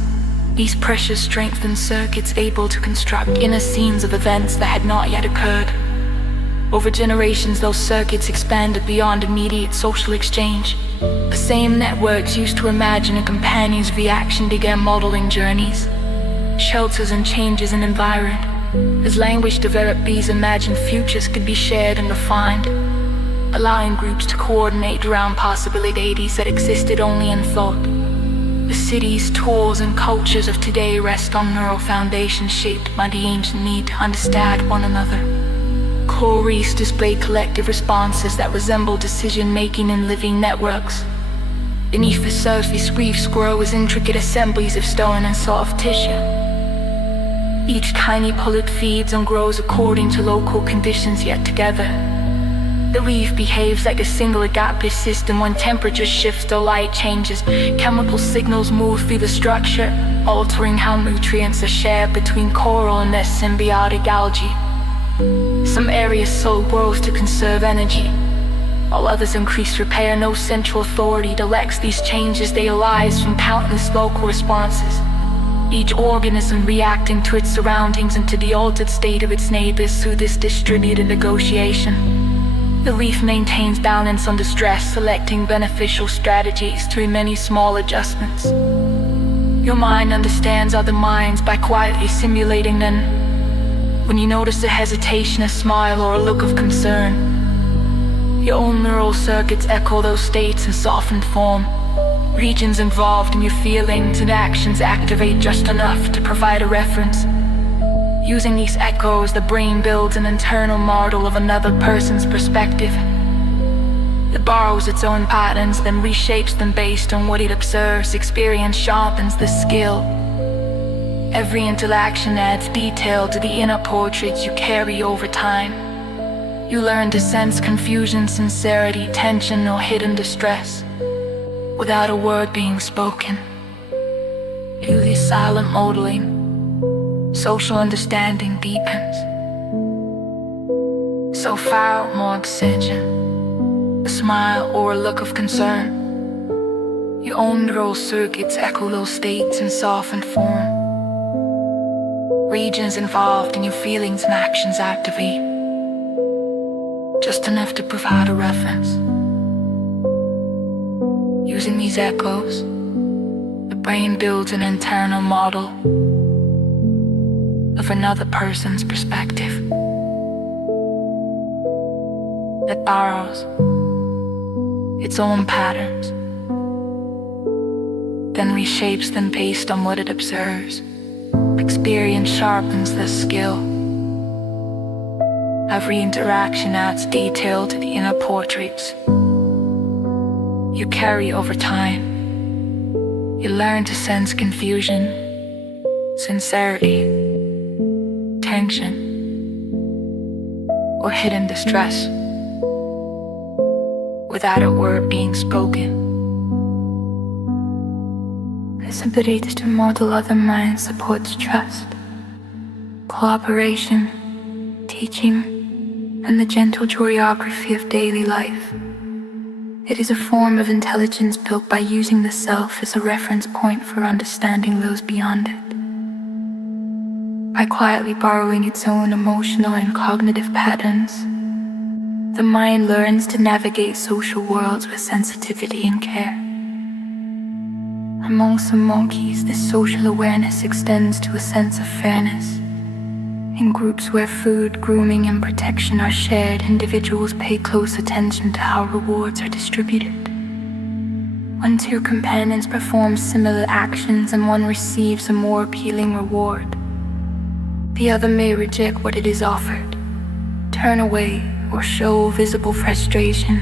These pressures strengthened circuits able to construct inner scenes of events that had not yet occurred. Over generations, those circuits expanded beyond immediate social exchange. The same networks used to imagine a companion's reaction began modeling journeys, shelters, and changes in environment. As language developed, these imagined futures could be shared and refined, allowing groups to coordinate around possibilities that existed only in thought. The cities, tools, and cultures of today rest on neural foundations shaped by the ancient need to understand one another. Coral reefs display collective responses that resemble decision-making in living networks. Beneath the surface, reefs grow as intricate assemblies of stone and soft tissue. Each tiny polyp feeds and grows according to local conditions, yet together the reef behaves like a single adaptive system. When temperature shifts or light changes, chemical signals move through the structure, altering how nutrients are shared between coral and their symbiotic algae. Some areas sow growth to conserve energy, while others increase repair. No central authority directs these changes, they arise from countless local responses, each organism reacting to its surroundings and to the altered state of its neighbors through this distributed negotiation. The reef maintains balance under stress, selecting beneficial strategies through many small adjustments. Your mind understands other minds by quietly simulating them. When you notice a hesitation, a smile, or a look of concern, your own neural circuits echo those states in softened form. Regions involved in your feelings and actions activate just enough to provide a reference. Using these echoes, the brain builds an internal model of another person's perspective. It borrows its own patterns, then reshapes them based on what it observes. Experience sharpens the skill. Every interaction adds detail to the inner portraits you carry over time. You learn to sense confusion, sincerity, tension, or hidden distress without a word being spoken. Through this silent modeling, social understanding deepens. So far, more oxygen, a smile or a look of concern. Your own neural circuits echo those states in softened form. Regions involved in your feelings and actions activate. just enough to provide a reference. Using these echoes, the brain builds an internal model of another person's perspective that borrows its own patterns, then reshapes them based on what it observes. Experience sharpens this skill. Every interaction adds detail to the inner portraits you carry over time. You learn to sense confusion, sincerity, tension, or hidden distress without a word being spoken. This ability to model other minds supports trust, cooperation, teaching, and the gentle choreography of daily life. It is a form of intelligence built by using the self as a reference point for understanding those beyond it. By quietly borrowing its own emotional and cognitive patterns, the mind learns to navigate social worlds with sensitivity and care. Among some monkeys, this social awareness extends to a sense of fairness. In groups where food, grooming, and protection are shared, individuals pay close attention to how rewards are distributed. When two companions perform similar actions and one receives a more appealing reward, the other may reject what it is offered, turn away, or show visible frustration.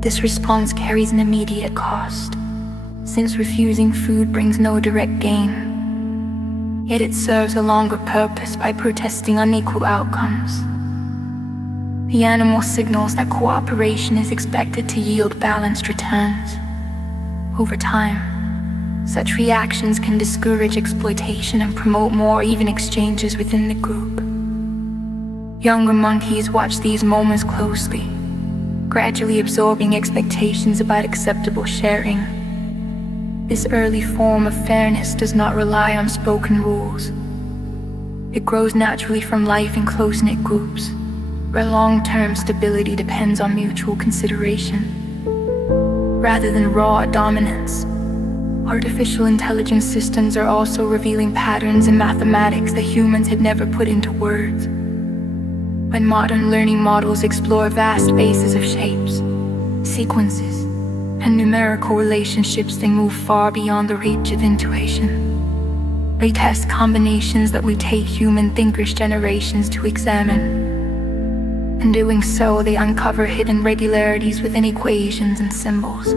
This response carries an immediate cost, since refusing food brings no direct gain. Yet it serves a longer purpose by protesting unequal outcomes. The animal signals that cooperation is expected to yield balanced returns. Over time, such reactions can discourage exploitation and promote more even exchanges within the group. Younger monkeys watch these moments closely, gradually absorbing expectations about acceptable sharing. This early form of fairness does not rely on spoken rules. It grows naturally from life in close-knit groups, where long-term stability depends on mutual consideration. Rather than raw dominance, artificial intelligence systems are also revealing patterns in mathematics that humans had never put into words. When modern learning models explore vast bases of shapes, sequences, and numerical relationships, they move far beyond the reach of intuition. They test combinations that would take human thinkers generations to examine. In doing so, they uncover hidden regularities within equations and symbols.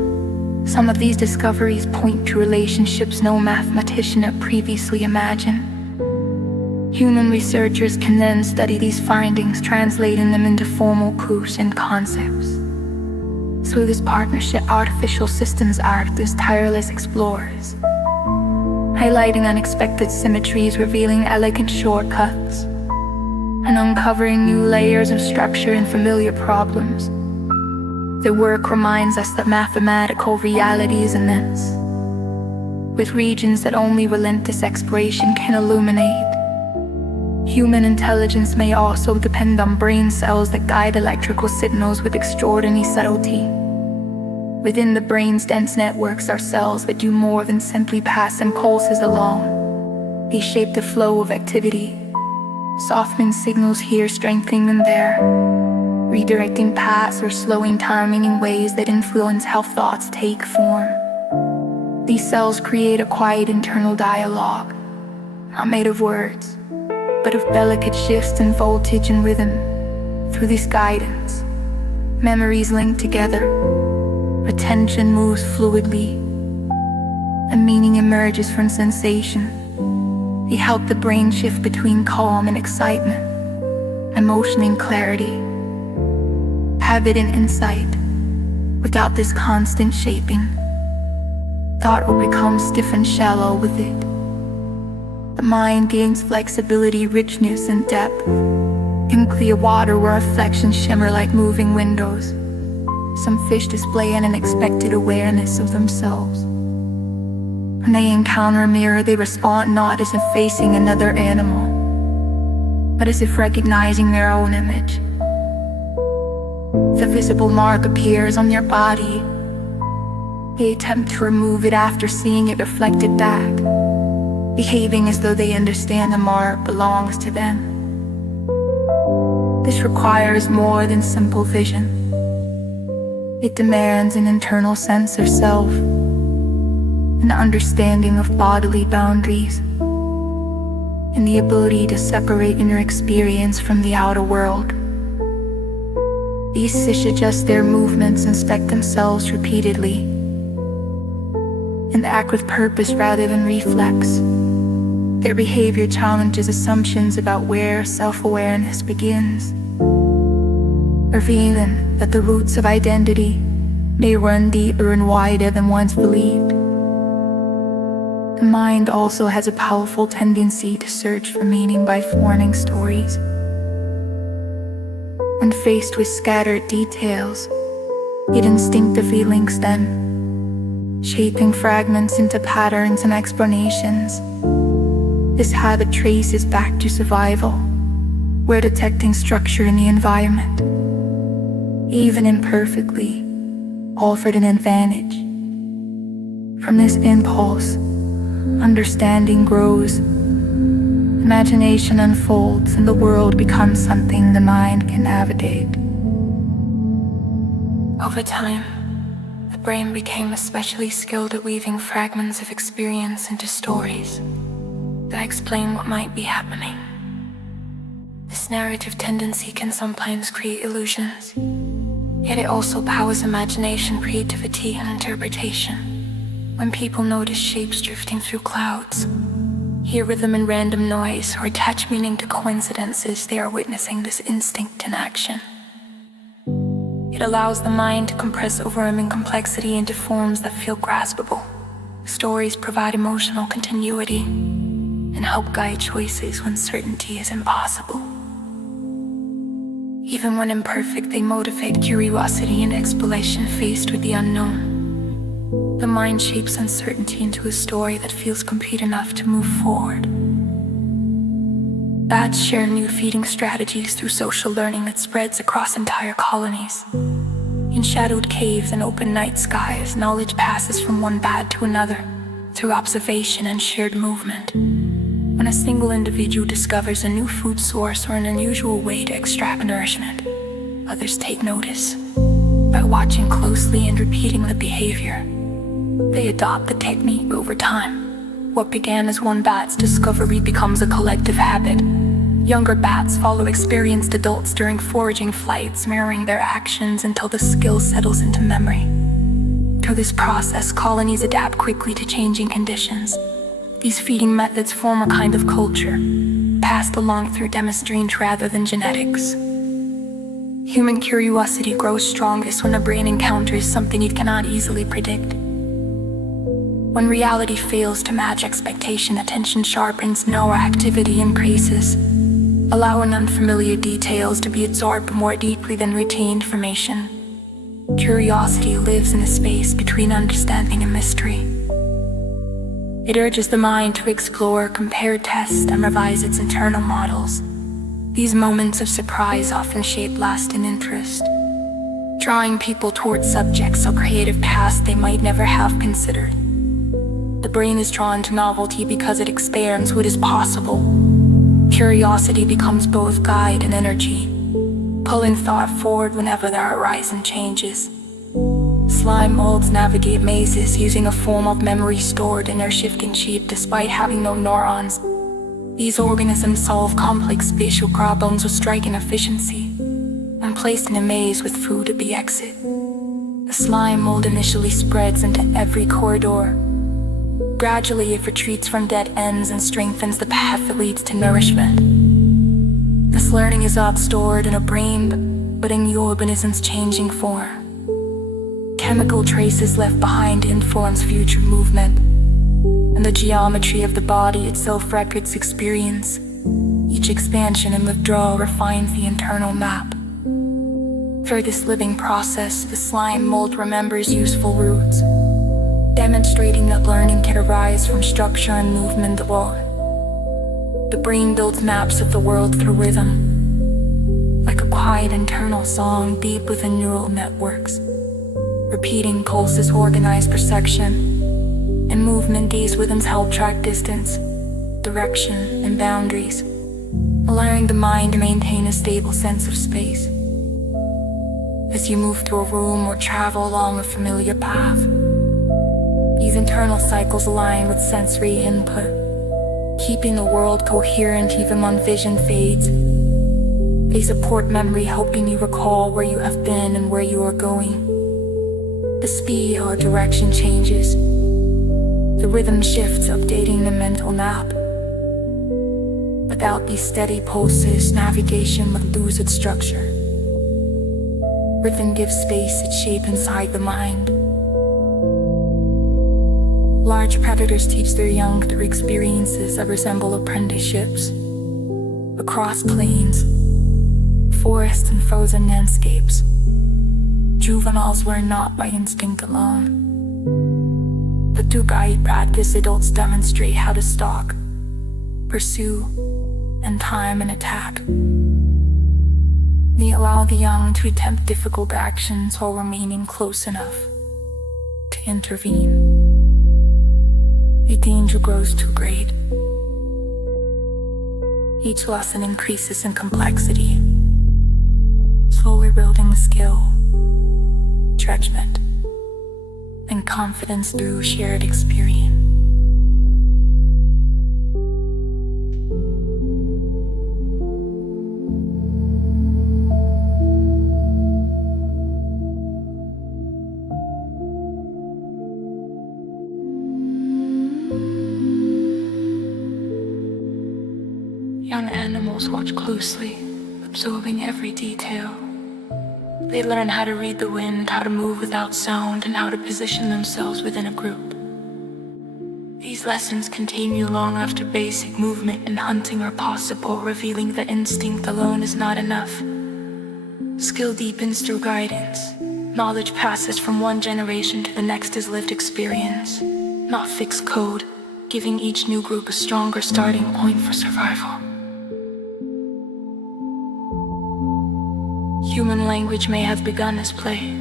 Some of these discoveries point to relationships no mathematician had previously imagined. Human researchers can then study these findings, translating them into formal proofs and concepts. Through this partnership, artificial systems act as tireless explorers, highlighting unexpected symmetries, revealing elegant shortcuts, and uncovering new layers of structure in familiar problems. Their work reminds us that mathematical reality is immense, with regions that only relentless exploration can illuminate. Human intelligence may also depend on brain cells that guide electrical signals with extraordinary subtlety. Within the brain's dense networks are cells that do more than simply pass impulses along. They shape the flow of activity, softening signals here, strengthening them there, redirecting paths or slowing timing in ways that influence how thoughts take form. These cells create a quiet internal dialogue, not made of words, but of delicate shifts in voltage and rhythm. Through this guidance, memories link together, attention moves fluidly, and meaning emerges from sensation. They help the brain shift between calm and excitement, emotion and clarity, habit and insight. Without this constant shaping, thought will become stiff and shallow with it. The mind gains flexibility, richness, and depth. In clear water where reflections shimmer like moving windows, some fish display an unexpected awareness of themselves. When they encounter a mirror, they respond not as if facing another animal, but as if recognizing their own image. If a visible mark appears on their body, they attempt to remove it after seeing it reflected back, behaving as though they understand the mark belongs to them. This requires more than simple vision. It demands an internal sense of self, an understanding of bodily boundaries, and the ability to separate inner experience from the outer world. These fish adjust their movements, inspect themselves repeatedly, and act with purpose rather than reflex. Their behavior challenges assumptions about where self-awareness begins, revealing that the roots of identity may run deeper and wider than once believed. The mind also has a powerful tendency to search for meaning by forming stories. When faced with scattered details, it instinctively links them, shaping fragments into patterns and explanations. This habit traces back to survival, where detecting structure in the environment, even imperfectly, offered an advantage. From this impulse, understanding grows, imagination unfolds, and the world becomes something the mind can navigate. Over time, the brain became especially skilled at weaving fragments of experience into stories that explain what might be happening. This narrative tendency can sometimes create illusions, yet it also powers imagination, creativity, and interpretation. When people notice shapes drifting through clouds, hear rhythm and random noise, or attach meaning to coincidences, they are witnessing this instinct in action. It allows the mind to compress overwhelming complexity into forms that feel graspable. Stories provide emotional continuity and help guide choices when certainty is impossible. Even when imperfect, they motivate curiosity and exploration faced with the unknown. The mind shapes uncertainty into a story that feels complete enough to move forward. Bats share new feeding strategies through social learning that spreads across entire colonies. In shadowed caves and open night skies, knowledge passes from one bat to another through observation and shared movement. When a single individual discovers a new food source or an unusual way to extract nourishment, others take notice. By watching closely and repeating the behavior, they adopt the technique over time. What began as one bat's discovery becomes a collective habit. Younger bats follow experienced adults during foraging flights, mirroring their actions until the skill settles into memory. Through this process, colonies adapt quickly to changing conditions. These feeding methods form a kind of culture, passed along through demonstration rather than genetics. Human curiosity grows strongest when a brain encounters something it cannot easily predict. When reality fails to match expectation, attention sharpens, neuroactivity increases, allowing unfamiliar details to be absorbed more deeply than routine information. Curiosity lives in the space between understanding and mystery. It urges the mind to explore, compare, test, and revise its internal models. These moments of surprise often shape lasting interest, drawing people towards subjects or creative paths they might never have considered. The brain is drawn to novelty because it expands what is possible. Curiosity becomes both guide and energy, pulling thought forward whenever the horizon changes. Slime molds navigate mazes using a form of memory stored in their shifting shape despite having no neurons. These organisms solve complex spatial problems with striking efficiency. When placed in a maze with food at the exit, the slime mold initially spreads into every corridor. Gradually, it retreats from dead ends and strengthens the path that leads to nourishment. This learning is stored in a brain, but in the organism's changing form. Chemical traces left behind influence future movement, and the geometry of the body itself records experience. Each expansion and withdrawal refines the internal map. Through this living process, the slime mold remembers useful routes, demonstrating that learning can arise from structure and movement alone. The brain builds maps of the world through rhythm, like a hide internal song deep within neural networks. Repeating pulses organize perception. In movement, these rhythms help track distance, direction, and boundaries, allowing the mind to maintain a stable sense of space. As you move through a room or travel along a familiar path, these internal cycles align with sensory input, keeping the world coherent even when vision fades. They support memory, helping you recall where you have been and where you are going. The speed or direction changes. The rhythm shifts, updating the mental map. Without these steady pulses, navigation would lose its structure. Rhythm gives space its shape inside the mind. Large predators teach their young through experiences that resemble apprenticeships. Across plains, forests, and frozen landscapes, juveniles learn not by instinct alone, but through guided practice. Adults demonstrate how to stalk, pursue, and time an attack. They allow the young to attempt difficult actions while remaining close enough to intervene. The danger grows too great. Each lesson increases in complexity, slowly building skill, judgment, and confidence through shared experience. Young animals watch closely, absorbing every detail. They learn how to read the wind, how to move without sound, and how to position themselves within a group. These lessons continue long after basic movement and hunting are possible, revealing that instinct alone is not enough. Skill deepens through guidance. Knowledge passes from one generation to the next as lived experience, not fixed code, giving each new group a stronger starting point for survival. Human language may have begun as play.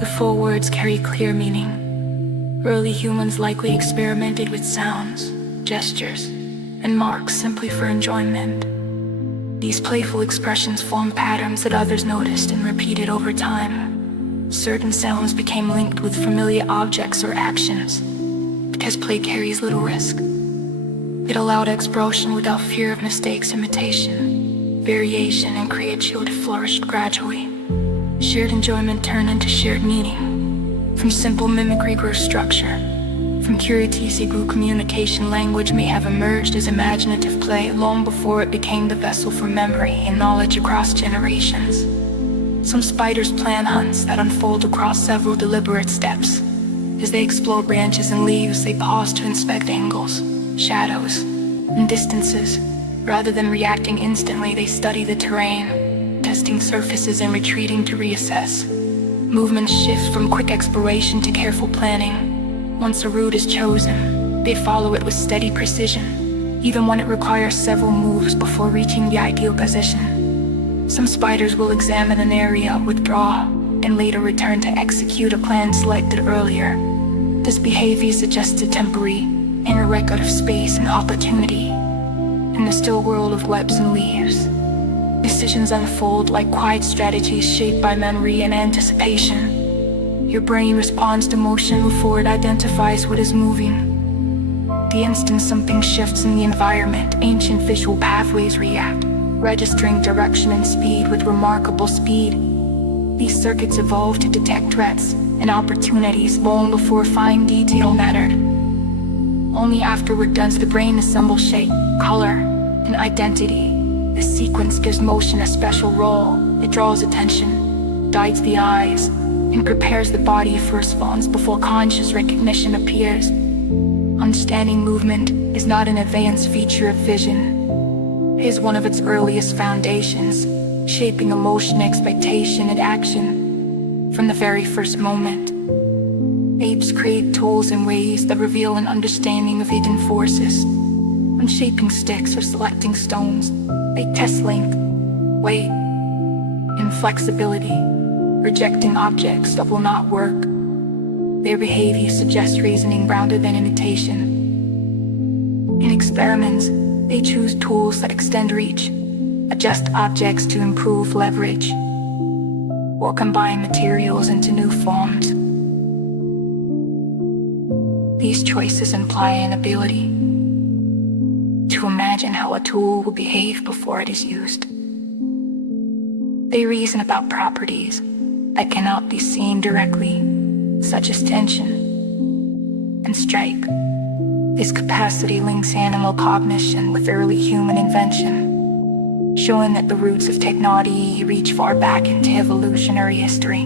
The full words carry clear meaning. Early humans likely experimented with sounds, gestures, and marks simply for enjoyment. These playful expressions formed patterns that others noticed and repeated over time. Certain sounds became linked with familiar objects or actions. Because play carries little risk, it allowed exploration without fear of mistakes, imitation, variation, and creativity flourished gradually. Shared enjoyment turned into shared meaning. From simple mimicry grew structure. From curiosity grew communication. Language may have emerged as imaginative play long before it became the vessel for memory and knowledge across generations. Some spiders plan hunts that unfold across several deliberate steps. As they explore branches and leaves, they pause to inspect angles, shadows, and distances. Rather than reacting instantly, they study the terrain, testing surfaces and retreating to reassess. Movements shift from quick exploration to careful planning. Once a route is chosen, they follow it with steady precision, even when it requires several moves before reaching the ideal position. Some spiders will examine an area, withdraw, and later return to execute a plan selected earlier. This behavior suggests a temporary inner record of space and opportunity. In the still world of webs and leaves, decisions unfold like quiet strategies shaped by memory and anticipation. Your brain responds to motion before it identifies what is moving. The instant something shifts in the environment, ancient visual pathways react, registering direction and speed with remarkable speed. These circuits evolved to detect threats and opportunities long before fine detail mattered. Only afterward does the brain assemble shape, color, and identity. This sequence gives motion a special role. It draws attention, guides the eyes, and prepares the body for response before conscious recognition appears. Understanding movement is not an advanced feature of vision. It is one of its earliest foundations, shaping emotion, expectation, and action. From the very first moment, apes create tools and ways that reveal an understanding of hidden forces. When shaping sticks or selecting stones, they test length, weight, inflexibility, rejecting objects that will not work. Their behavior suggests reasoning rather than imitation. In experiments, they choose tools that extend reach, adjust objects to improve leverage, or combine materials into new forms. These choices imply an ability to imagine how a tool will behave before it is used. They reason about properties that cannot be seen directly, such as tension and strike. This capacity links animal cognition with early human invention, showing that the roots of technology reach far back into evolutionary history.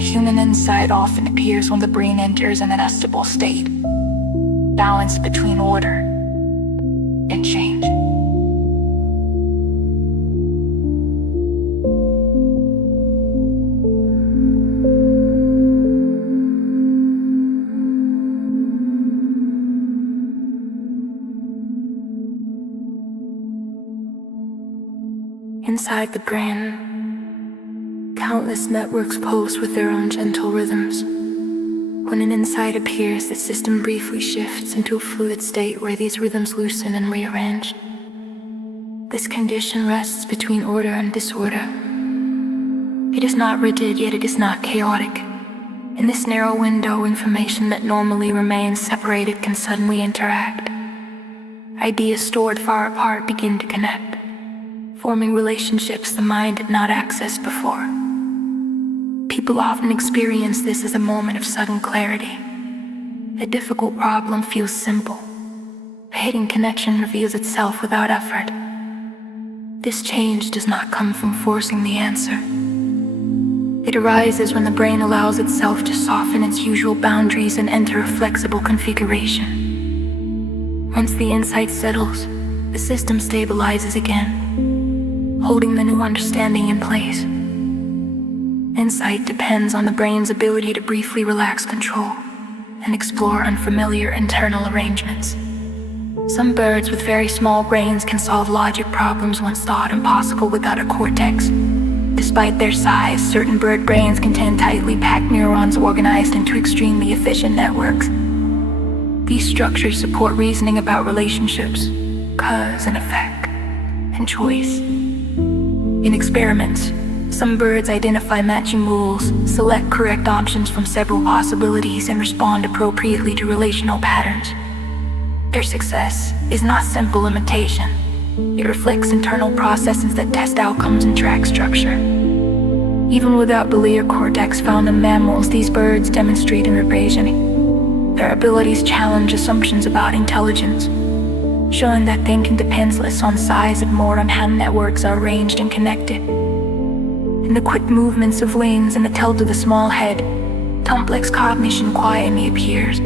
Human insight often appears when the brain enters an unstable state, balance between order and change. Inside the brain, countless networks pulse with their own gentle rhythms. When an insight appears, the system briefly shifts into a fluid state where these rhythms loosen and rearrange. This condition rests between order and disorder. It is not rigid, yet it is not chaotic. In this narrow window, information that normally remains separated can suddenly interact. Ideas stored far apart begin to connect, forming relationships the mind had not accessed before. People often experience this as a moment of sudden clarity. A difficult problem feels simple. A hidden connection reveals itself without effort. This change does not come from forcing the answer. It arises when the brain allows itself to soften its usual boundaries and enter a flexible configuration. Once the insight settles, the system stabilizes again, holding the new understanding in place. Insight depends on the brain's ability to briefly relax control and explore unfamiliar internal arrangements. Some birds with very small brains can solve logic problems once thought impossible without a cortex. Despite their size, certain bird brains contain tightly packed neurons organized into extremely efficient networks. These structures support reasoning about relationships, cause and effect, and choice. In experiments, some birds identify matching rules, select correct options from several possibilities, and respond appropriately to relational patterns. Their success is not simple imitation. It reflects internal processes that test outcomes and track structure. Even without the layer cortex found in mammals, these birds demonstrate in reasoning. Their abilities challenge assumptions about intelligence, showing that thinking depends less on size and more on how networks are arranged and connected. In the quick movements of wings and the tilt of the small head, complex cognition quietly appears.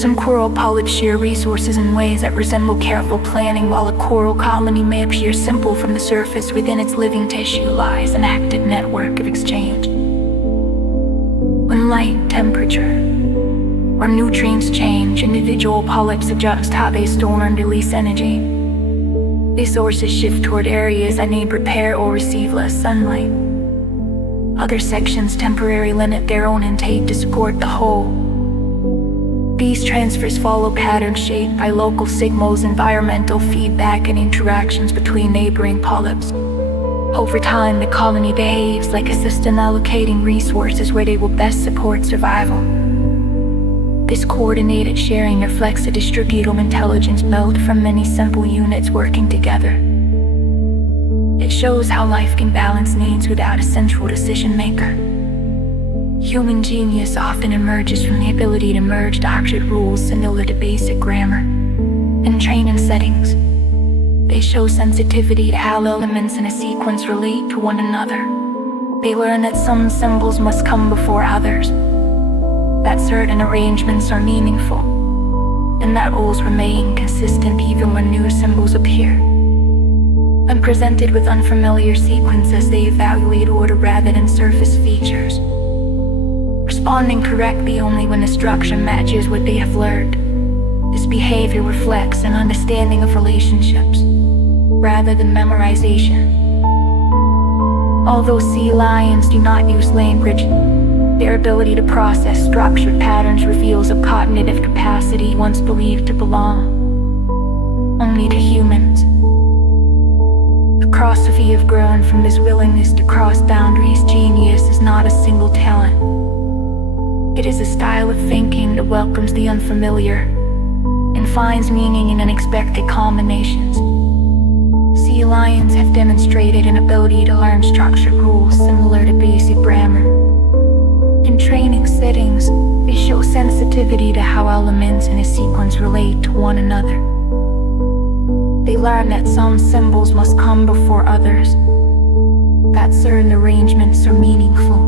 Some coral polyps share resources in ways that resemble careful planning, while a coral colony may appear simple from the surface. Within its living tissue lies an active network of exchange. When light, temperature, or nutrients change, individual polyps adjust how they store and release energy. Resources shift toward areas that need repair or receive less sunlight. Other sections temporarily limit their own intake to support the whole. These transfers follow patterns shaped by local signals, environmental feedback, and interactions between neighboring polyps. Over time, the colony behaves like a system, allocating resources where they will best support survival. This coordinated sharing reflects a distributed intelligence built from many simple units working together. It shows how life can balance needs without a central decision maker. Human genius often emerges from the ability to merge doctrine rules similar to basic grammar and training settings. They show sensitivity to how elements in a sequence relate to one another. They learn that some symbols must come before others, that certain arrangements are meaningful, and that rules remain consistent even when new symbols appear. When presented with unfamiliar sequences, they evaluate order rather than surface features, responding correctly only when the structure matches what they have learned. This behavior reflects an understanding of relationships rather than memorization. Although sea lions do not use language, their ability to process structured patterns reveals a cognitive capacity once believed to belong only to humans. The philosophy have grown from this willingness to cross boundaries. Genius is not a single talent. It is a style of thinking that welcomes the unfamiliar and finds meaning in unexpected combinations. Sea lions have demonstrated an ability to learn structured rules similar to basic grammar. In training settings, they show sensitivity to how elements in a sequence relate to one another. They learn that some symbols must come before others, that certain arrangements are meaningful,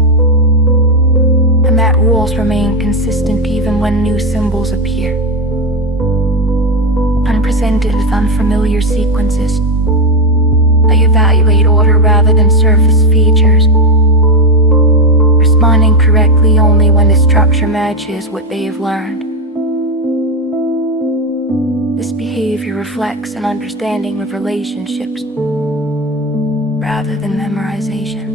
and that rules remain consistent even when new symbols appear. Unpresented with unfamiliar sequences, they evaluate order rather than surface features, responding correctly only when the structure matches what they have learned. This behavior reflects an understanding of relationships rather than memorization.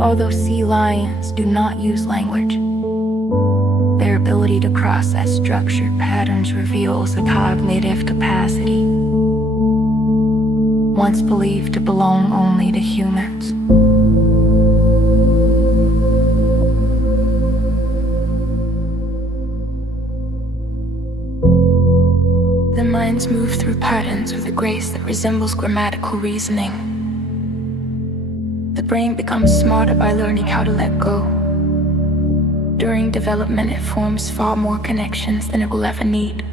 Although sea lions do not use language, their ability to process structured patterns reveals a cognitive capacity once believed to belong only to humans. The minds move through patterns with a grace that resembles grammatical reasoning. The brain becomes smarter by learning how to let go. During development, it forms far more connections than it will ever need.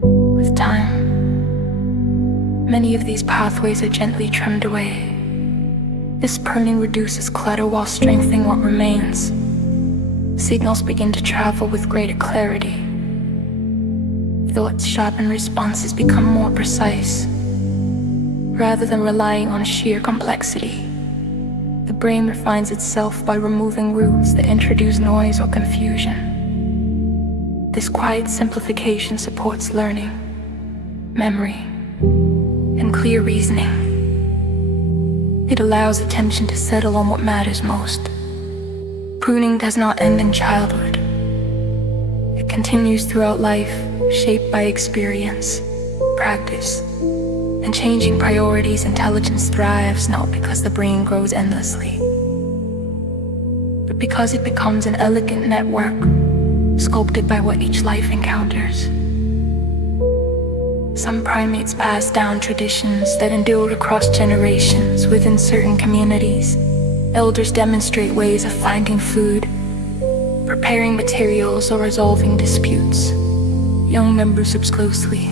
With time, many of these pathways are gently trimmed away. This pruning reduces clutter while strengthening what remains. Signals begin to travel with greater clarity. Thoughts sharpen, responses become more precise. Rather than relying on sheer complexity, the brain refines itself by removing roots that introduce noise or confusion. This quiet simplification supports learning, memory, and clear reasoning. It allows attention to settle on what matters most. Pruning does not end in childhood. It continues throughout life, shaped by experience, practice, and changing priorities. Intelligence thrives not because the brain grows endlessly, but because it becomes an elegant network, sculpted by what each life encounters. Some primates pass down traditions that endure across generations. Within certain communities, elders demonstrate ways of finding food, preparing materials, or resolving disputes. Young members observe closely,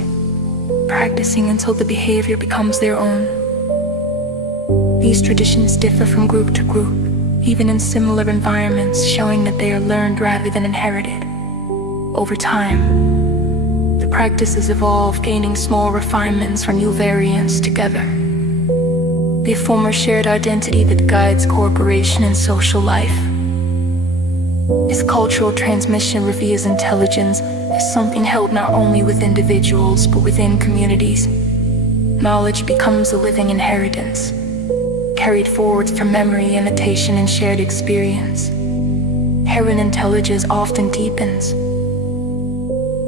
practicing until the behavior becomes their own. These traditions differ from group to group, even in similar environments, showing that they are learned rather than inherited. Over time, the practices evolve, gaining small refinements or new variants together. They form a shared identity that guides cooperation and social life. This cultural transmission reveals intelligence as something held not only with individuals but within communities. Knowledge becomes a living inheritance, carried forward from memory, imitation, and shared experience. Inherent intelligence often deepens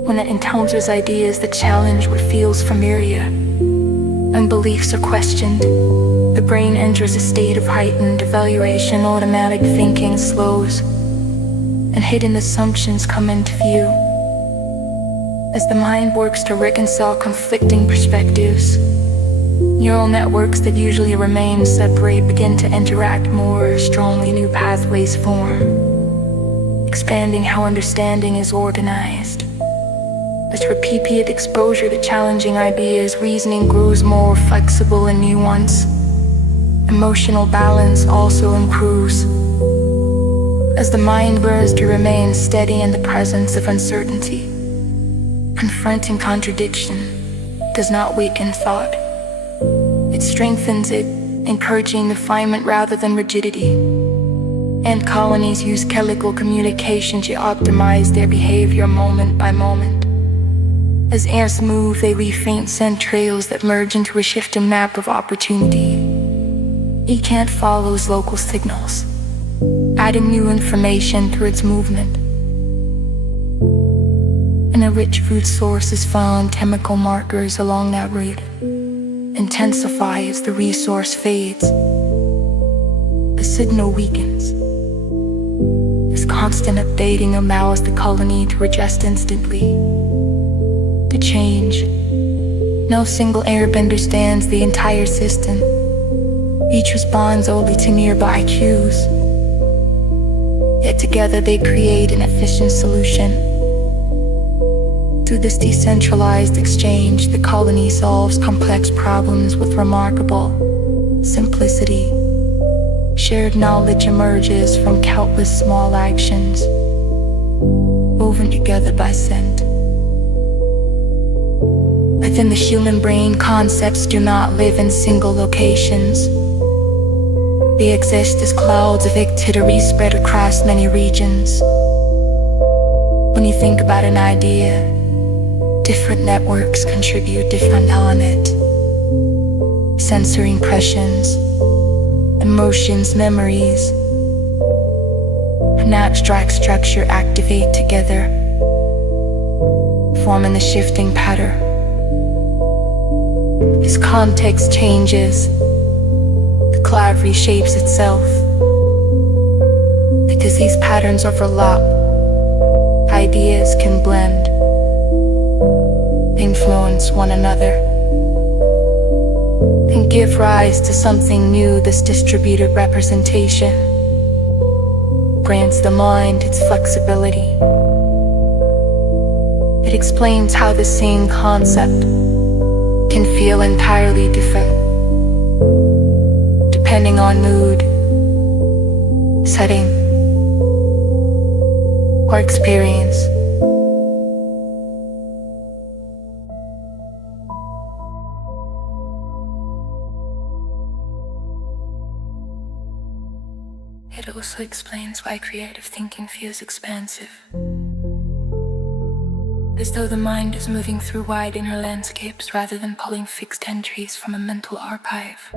when it encounters ideas that challenge what feels familiar. When beliefs are questioned, the brain enters a state of heightened evaluation. Automatic thinking slows, and hidden assumptions come into view. As the mind works to reconcile conflicting perspectives, neural networks that usually remain separate begin to interact more strongly. New pathways form, expanding how understanding is organized. With repeated exposure to challenging ideas, reasoning grows more flexible and nuanced. Emotional balance also improves, as the mind learns to remain steady in the presence of uncertainty. Confronting contradiction does not weaken thought. It strengthens it, encouraging refinement rather than rigidity. Ant colonies use chemical communication to optimize their behavior moment by moment. As ants move, they leave faint scent trails that merge into a shifting map of opportunity. Each ant follows local signals, adding new information through its movement. And a rich food source is found, chemical markers along that route intensify as the resource fades. The signal weakens. This constant updating allows the colony to adjust instantly, to change. No single airbender stands the entire system. Each responds only to nearby cues. Yet together they create an efficient solution. Through this decentralized exchange, the colony solves complex problems with remarkable simplicity. Shared knowledge emerges from countless small actions, woven together by scent. Within the human brain, concepts do not live in single locations. They exist as clouds of activity spread across many regions. When you think about an idea, different networks contribute different on it. Sensory impressions, emotions, memories, an abstract structure activate together, forming the shifting pattern. As context changes, the cloud reshapes itself. Because these patterns overlap, ideas can blend, influence one another, and give rise to something new. This distributed representation grants the mind its flexibility. It explains how the same concept can feel entirely different, depending on mood, setting, or experience. It also explains why creative thinking feels expansive, as though the mind is moving through wide inner landscapes rather than pulling fixed entries from a mental archive.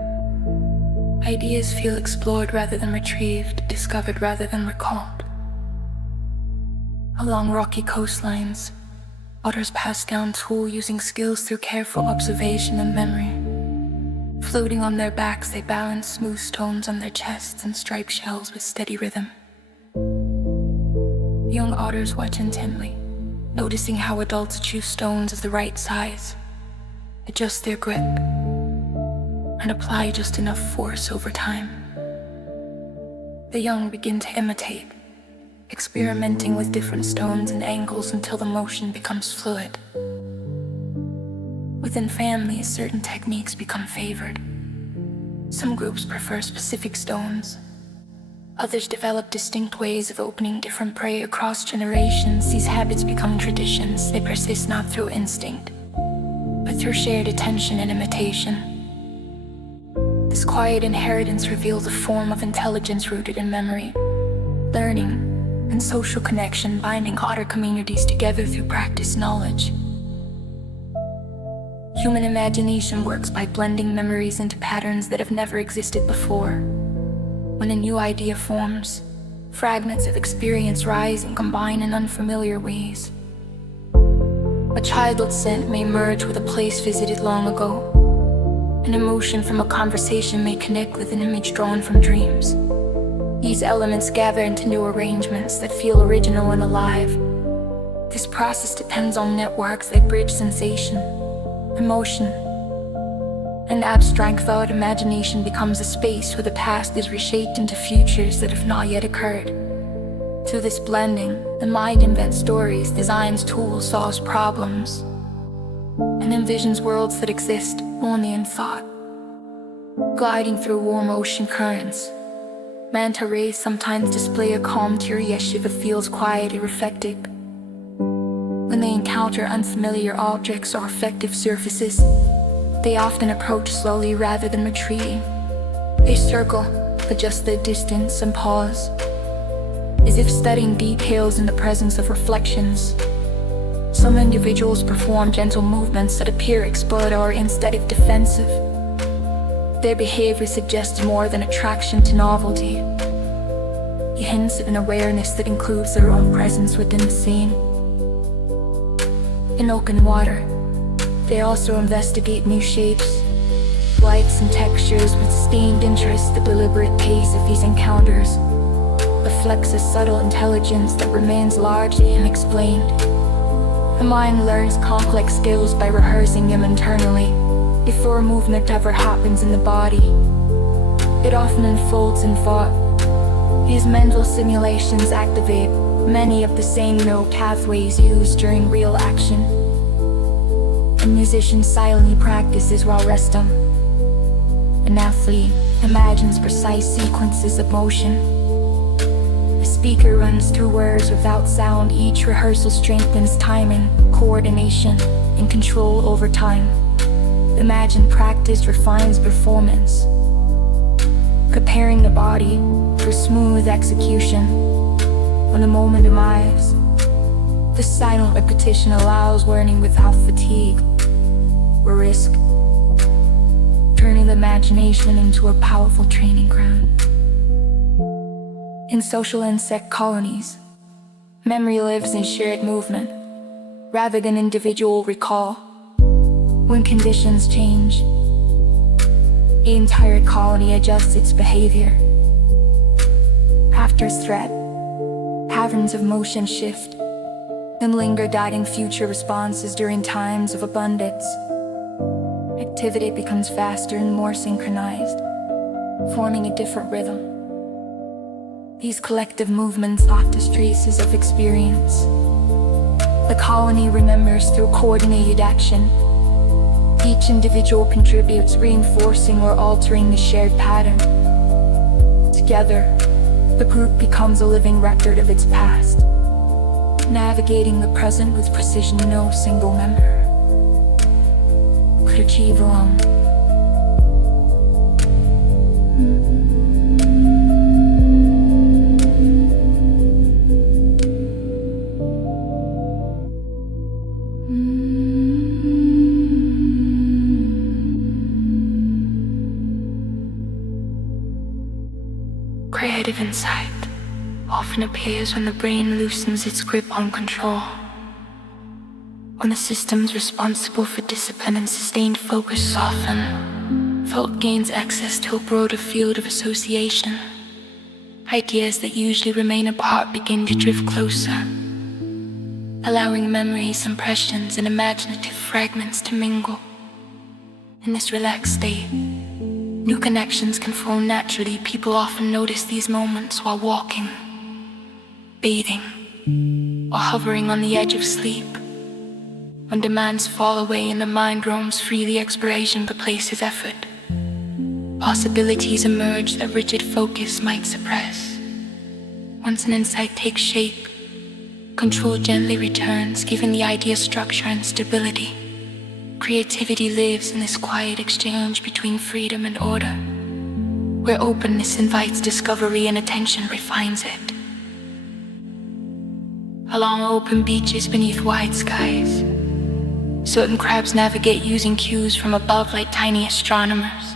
Ideas feel explored rather than retrieved, discovered rather than recalled. Along rocky coastlines, otters pass down tool using skills through careful observation and memory. Floating on their backs, they balance smooth stones on their chests and stripe shells with steady rhythm. Young otters watch intently, noticing how adults choose stones of the right size, adjust their grip, and apply just enough force over time. The young begin to imitate, experimenting with different stones and angles until the motion becomes fluid. Within families, certain techniques become favored. Some groups prefer specific stones. Others develop distinct ways of opening different prey across generations. These habits become traditions. They persist not through instinct, but through shared attention and imitation. This quiet inheritance reveals a form of intelligence rooted in memory, learning, and social connection, binding otter communities together through practiced knowledge. Human imagination works by blending memories into patterns that have never existed before. When a new idea forms, fragments of experience rise and combine in unfamiliar ways. A childhood scent may merge with a place visited long ago. An emotion from a conversation may connect with an image drawn from dreams. These elements gather into new arrangements that feel original and alive. This process depends on networks that bridge sensation, emotion, and abstract thought. Imagination becomes a space where the past is reshaped into futures that have not yet occurred. Through this blending, the mind invents stories, designs tools, solves problems, and envisions worlds that exist only in thought. Gliding through warm ocean currents, manta rays sometimes display a calm teary as Shiva feels quiet and reflective. When they encounter unfamiliar objects or effective surfaces, they often approach slowly rather than retreating. They circle, adjust their distance, and pause, as if studying details in the presence of reflections. Some individuals perform gentle movements that appear exploratory instead of defensive. Their behavior suggests more than attraction to novelty. It hints at an awareness that includes their own presence within the scene. In open water, they also investigate new shapes, lights and textures with sustained interest. The deliberate pace of these encounters reflects a subtle intelligence that remains largely unexplained. The mind learns complex skills by rehearsing them internally. Before movement ever happens in the body, it often unfolds in thought. These mental simulations activate many of the same neural pathways used during real action. A musician silently practices while resting. An athlete imagines precise sequences of motion. A speaker runs through words without sound. Each rehearsal strengthens timing, coordination, and control over time. Imagined practice refines performance, preparing the body for smooth execution. When the moment arrives, the silent repetition allows learning without fatigue or risk, turning the imagination into a powerful training ground. In social insect colonies, memory lives in shared movement rather than individual recall. When conditions change, the entire colony adjusts its behavior. After threat, patterns of motion shift and linger, guiding future responses during times of abundance. Activity becomes faster and more synchronized, forming a different rhythm. These collective movements act as traces of experience. The colony remembers through coordinated action. Each individual contributes, reinforcing or altering the shared pattern. Together, the group becomes a living record of its past, navigating the present with precision no single member could achieve alone. Creative insight often appears when the brain loosens its grip on control. When the systems responsible for discipline and sustained focus soften, thought gains access to a broader field of association. Ideas that usually remain apart begin to drift closer, allowing memories, impressions, and imaginative fragments to mingle. In this relaxed state, new connections can form naturally. People often notice these moments while walking, bathing, or hovering on the edge of sleep. When demands fall away and the mind roams freely, exploration replaces effort. Possibilities emerge that rigid focus might suppress. Once an insight takes shape, control gently returns, giving the idea structure and stability. Creativity lives in this quiet exchange between freedom and order, where openness invites discovery and attention refines it. Along open beaches beneath wide skies, certain crabs navigate using cues from above like tiny astronomers.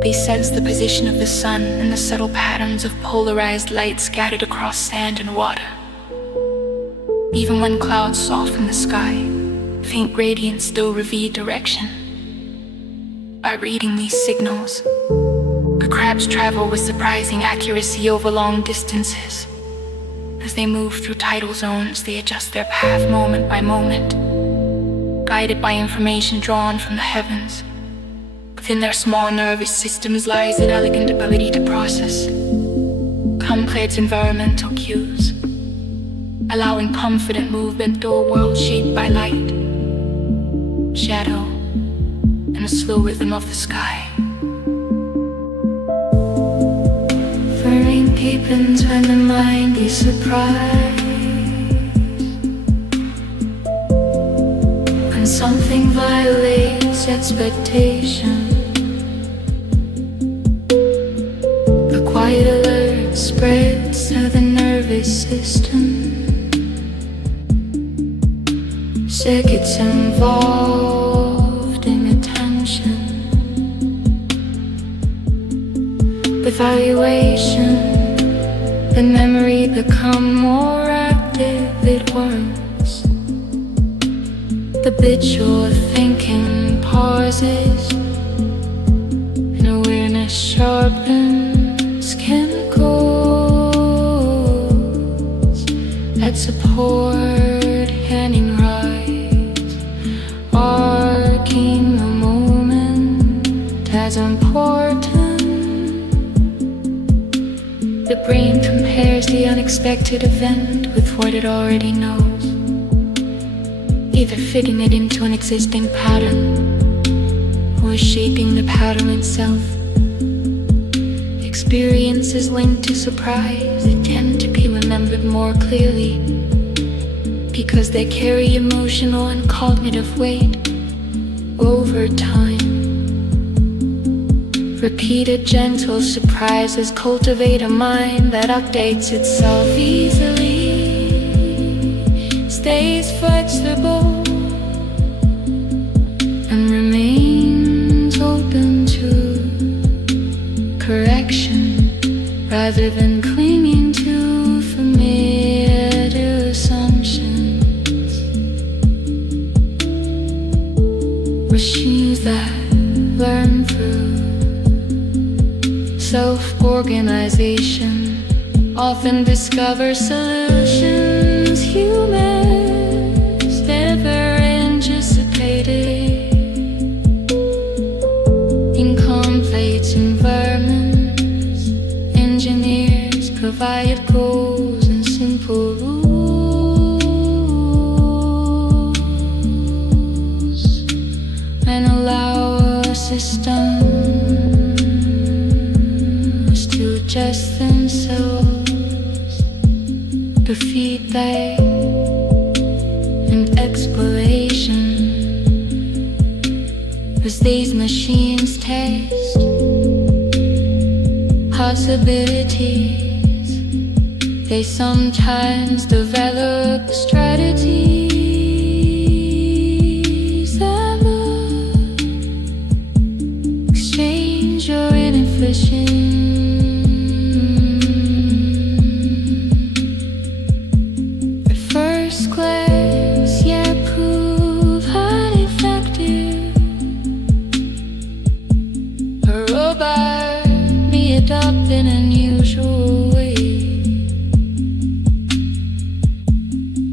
They sense the position of the sun and the subtle patterns of polarized light scattered across sand and water. Even when clouds soften the sky, faint gradients still reveal direction. By reading these signals, the crabs travel with surprising accuracy over long distances. As they move through tidal zones, they adjust their path moment by moment, guided by information drawn from the heavens. Within their small nervous systems lies an elegant ability to process complex environmental cues, allowing confident movement through a world shaped by light, shadow, and the slow rhythm of the sky. The rain deepens when the mind is surprised, when something violates expectation. The quiet alert spreads through the nervous system, music, it's involved in attention. Evaluation, the memory become more active, it warms. The habitual thinking pauses, and awareness sharpens chemicals that support handing rise, arcing the moment as important. The brain compares the unexpected event with what it already knows, either fitting it into an existing pattern or shaping the pattern itself. Experiences linked to surprise tend to be remembered more clearly because they carry emotional and cognitive weight over time. Repeated gentle surprises cultivate a mind that updates itself easily, stays flexible, and remains open to correction rather than clinging to familiar assumptions. Machines that learn through self-organization often discover solutions humans never anticipated. In complex environments, engineers provide goals and simple rules and allow a system adjust themselves. The feedback and exploration as these machines test possibilities, they sometimes develop strategies that move, exchange or inefficient. Up in an unusual way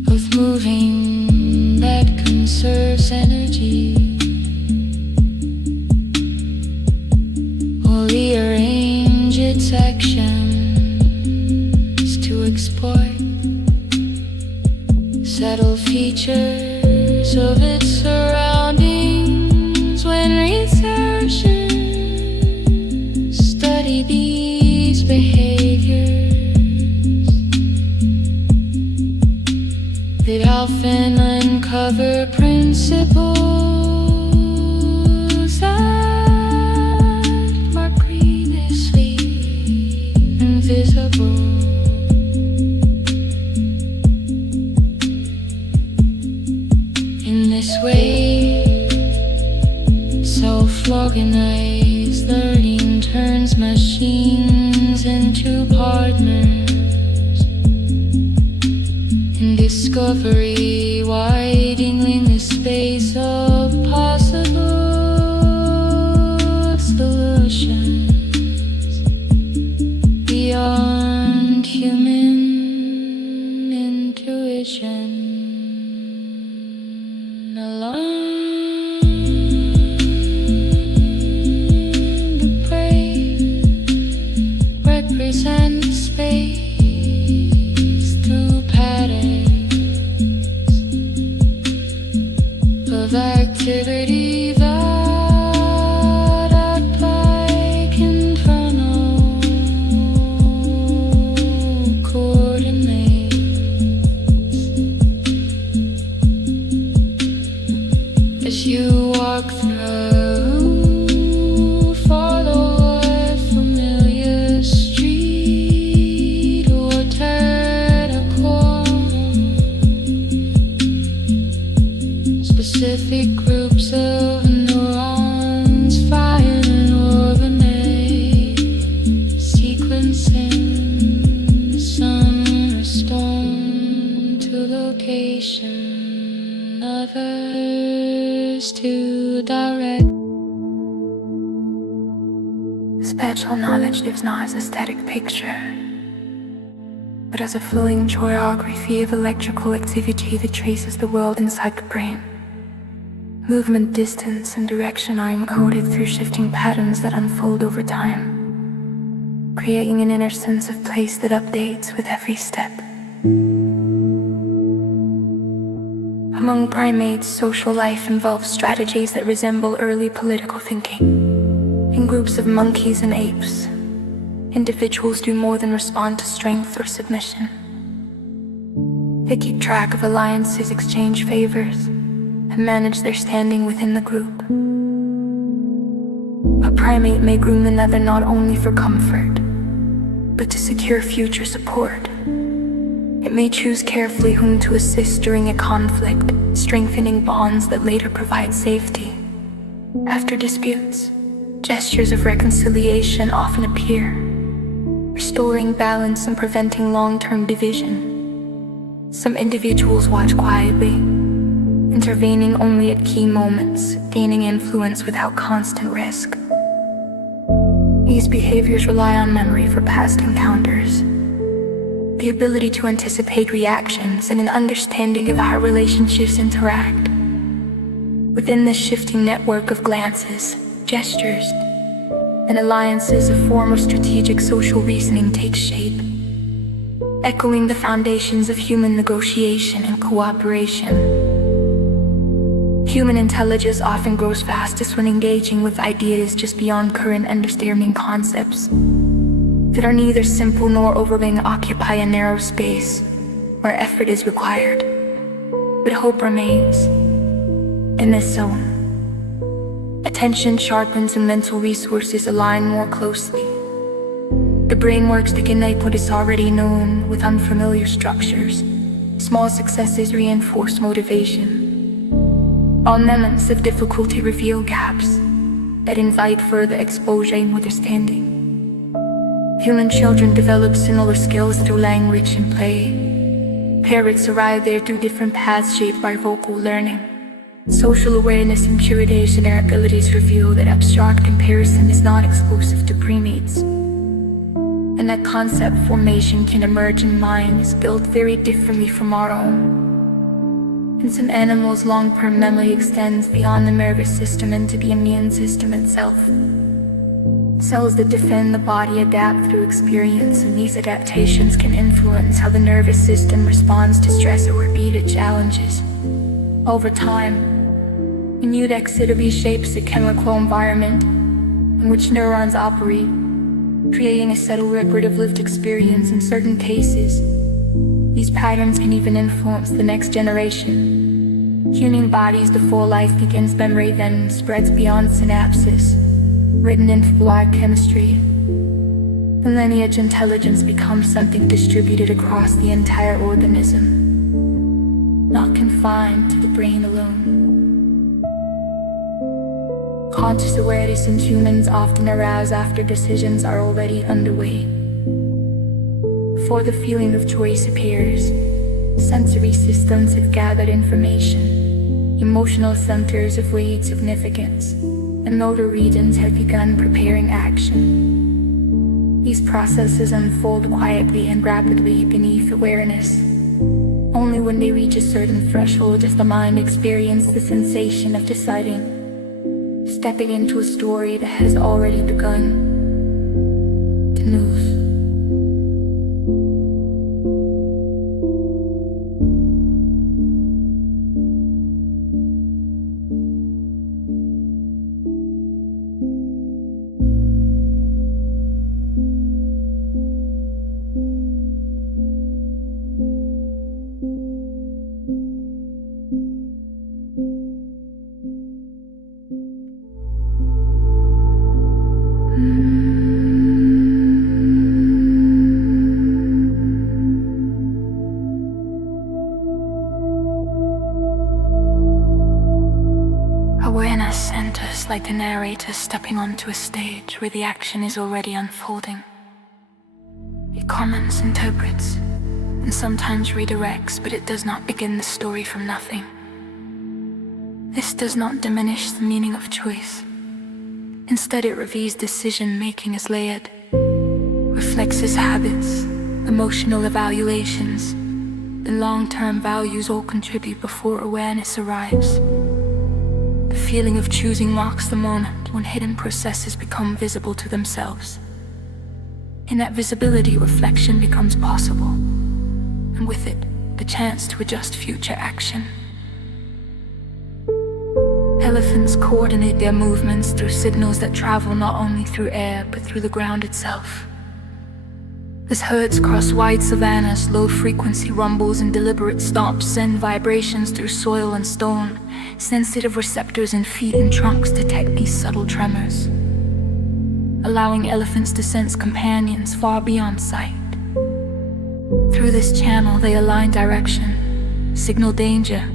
of moving that conserves energy, or rearrange its actions to exploit subtle features of its surroundings. When researchers study these behaviors, they often uncover principles that were previously invisible. In this way, self-organized learning turns machines into partners in discovery, widening the space of possible solutions beyond human intuition alone. Represent space through patterns of activity that act like internal coordinates. As you walk through, follow a familiar street or turn a corner. narration of hers to direct. Spiritual knowledge lives not as a static picture, but as a flowing choreography of electrical activity that traces the world inside the brain. Movement, distance, and direction are encoded through shifting patterns that unfold over time, creating an inner sense of place that updates with every step. Among primates, social life involves strategies that resemble early political thinking. In groups of monkeys and apes, individuals do more than respond to strength or submission. They keep track of alliances, exchange favors, and manage their standing within the group. A primate may groom another not only for comfort, but to secure future support. It may choose carefully whom to assist during a conflict, strengthening bonds that later provide safety. After disputes, gestures of reconciliation often appear, restoring balance and preventing long-term division. Some individuals watch quietly, intervening only at key moments, gaining influence without constant risk. These behaviors rely on memory for past encounters, the ability to anticipate reactions, and an understanding of how relationships interact. Within this shifting network of glances, gestures, and alliances, a form of strategic social reasoning takes shape, echoing the foundations of human negotiation and cooperation. Human intelligence often grows fastest when engaging with ideas just beyond current understanding. Concepts that are neither simple nor overwhelming occupy a narrow space where effort is required, but hope remains. In this zone, attention sharpens and mental resources align more closely. The brain works to connect what is already known with unfamiliar structures. Small successes reinforce motivation, while moments of difficulty reveal gaps that invite further exposure and understanding. Human children develop similar skills through language and play. Parrots arrive there through different paths shaped by vocal learning. Social awareness and curation are abilities reveal that abstract comparison is not exclusive to primates, and that concept formation can emerge in minds built very differently from our own. In some animals, long-term memory extends beyond the nervous system into the immune system itself. Cells that defend the body adapt through experience, and these adaptations can influence how the nervous system responds to stress or repeated challenges. Over time, immune activity shapes the chemical environment in which neurons operate, creating a subtle record of lived experience. In certain cases, these patterns can even influence the next generation. Human bodies, the full life begins, memory then spreads beyond synapses, written in biochemistry. The lineage intelligence becomes something distributed across the entire organism, not confined to the brain alone. Conscious awareness in humans often arouse after decisions are already underway. Before the feeling of choice appears, sensory systems have gathered information, emotional centers have weighed significance, and motor regions have begun preparing action. These processes unfold quietly and rapidly beneath awareness. Only when they reach a certain threshold does the mind experience the sensation of deciding, stepping into a story that has already begun. The news. Awareness enters like the narrator stepping onto a stage where the action is already unfolding. It comments, interprets, and sometimes redirects, but it does not begin the story from nothing. This does not diminish the meaning of choice. Instead, it reveals decision-making as layered, reflects his habits, emotional evaluations, and long-term values all contribute before awareness arrives. The feeling of choosing marks the moment when hidden processes become visible to themselves. In that visibility, reflection becomes possible, and with it, the chance to adjust future action. Elephants coordinate their movements through signals that travel not only through air, but through the ground itself. As herds cross wide savannas, low-frequency rumbles and deliberate stomps send vibrations through soil and stone. Sensitive receptors in feet and trunks detect these subtle tremors, allowing elephants to sense companions far beyond sight. Through this channel, they align direction, signal danger,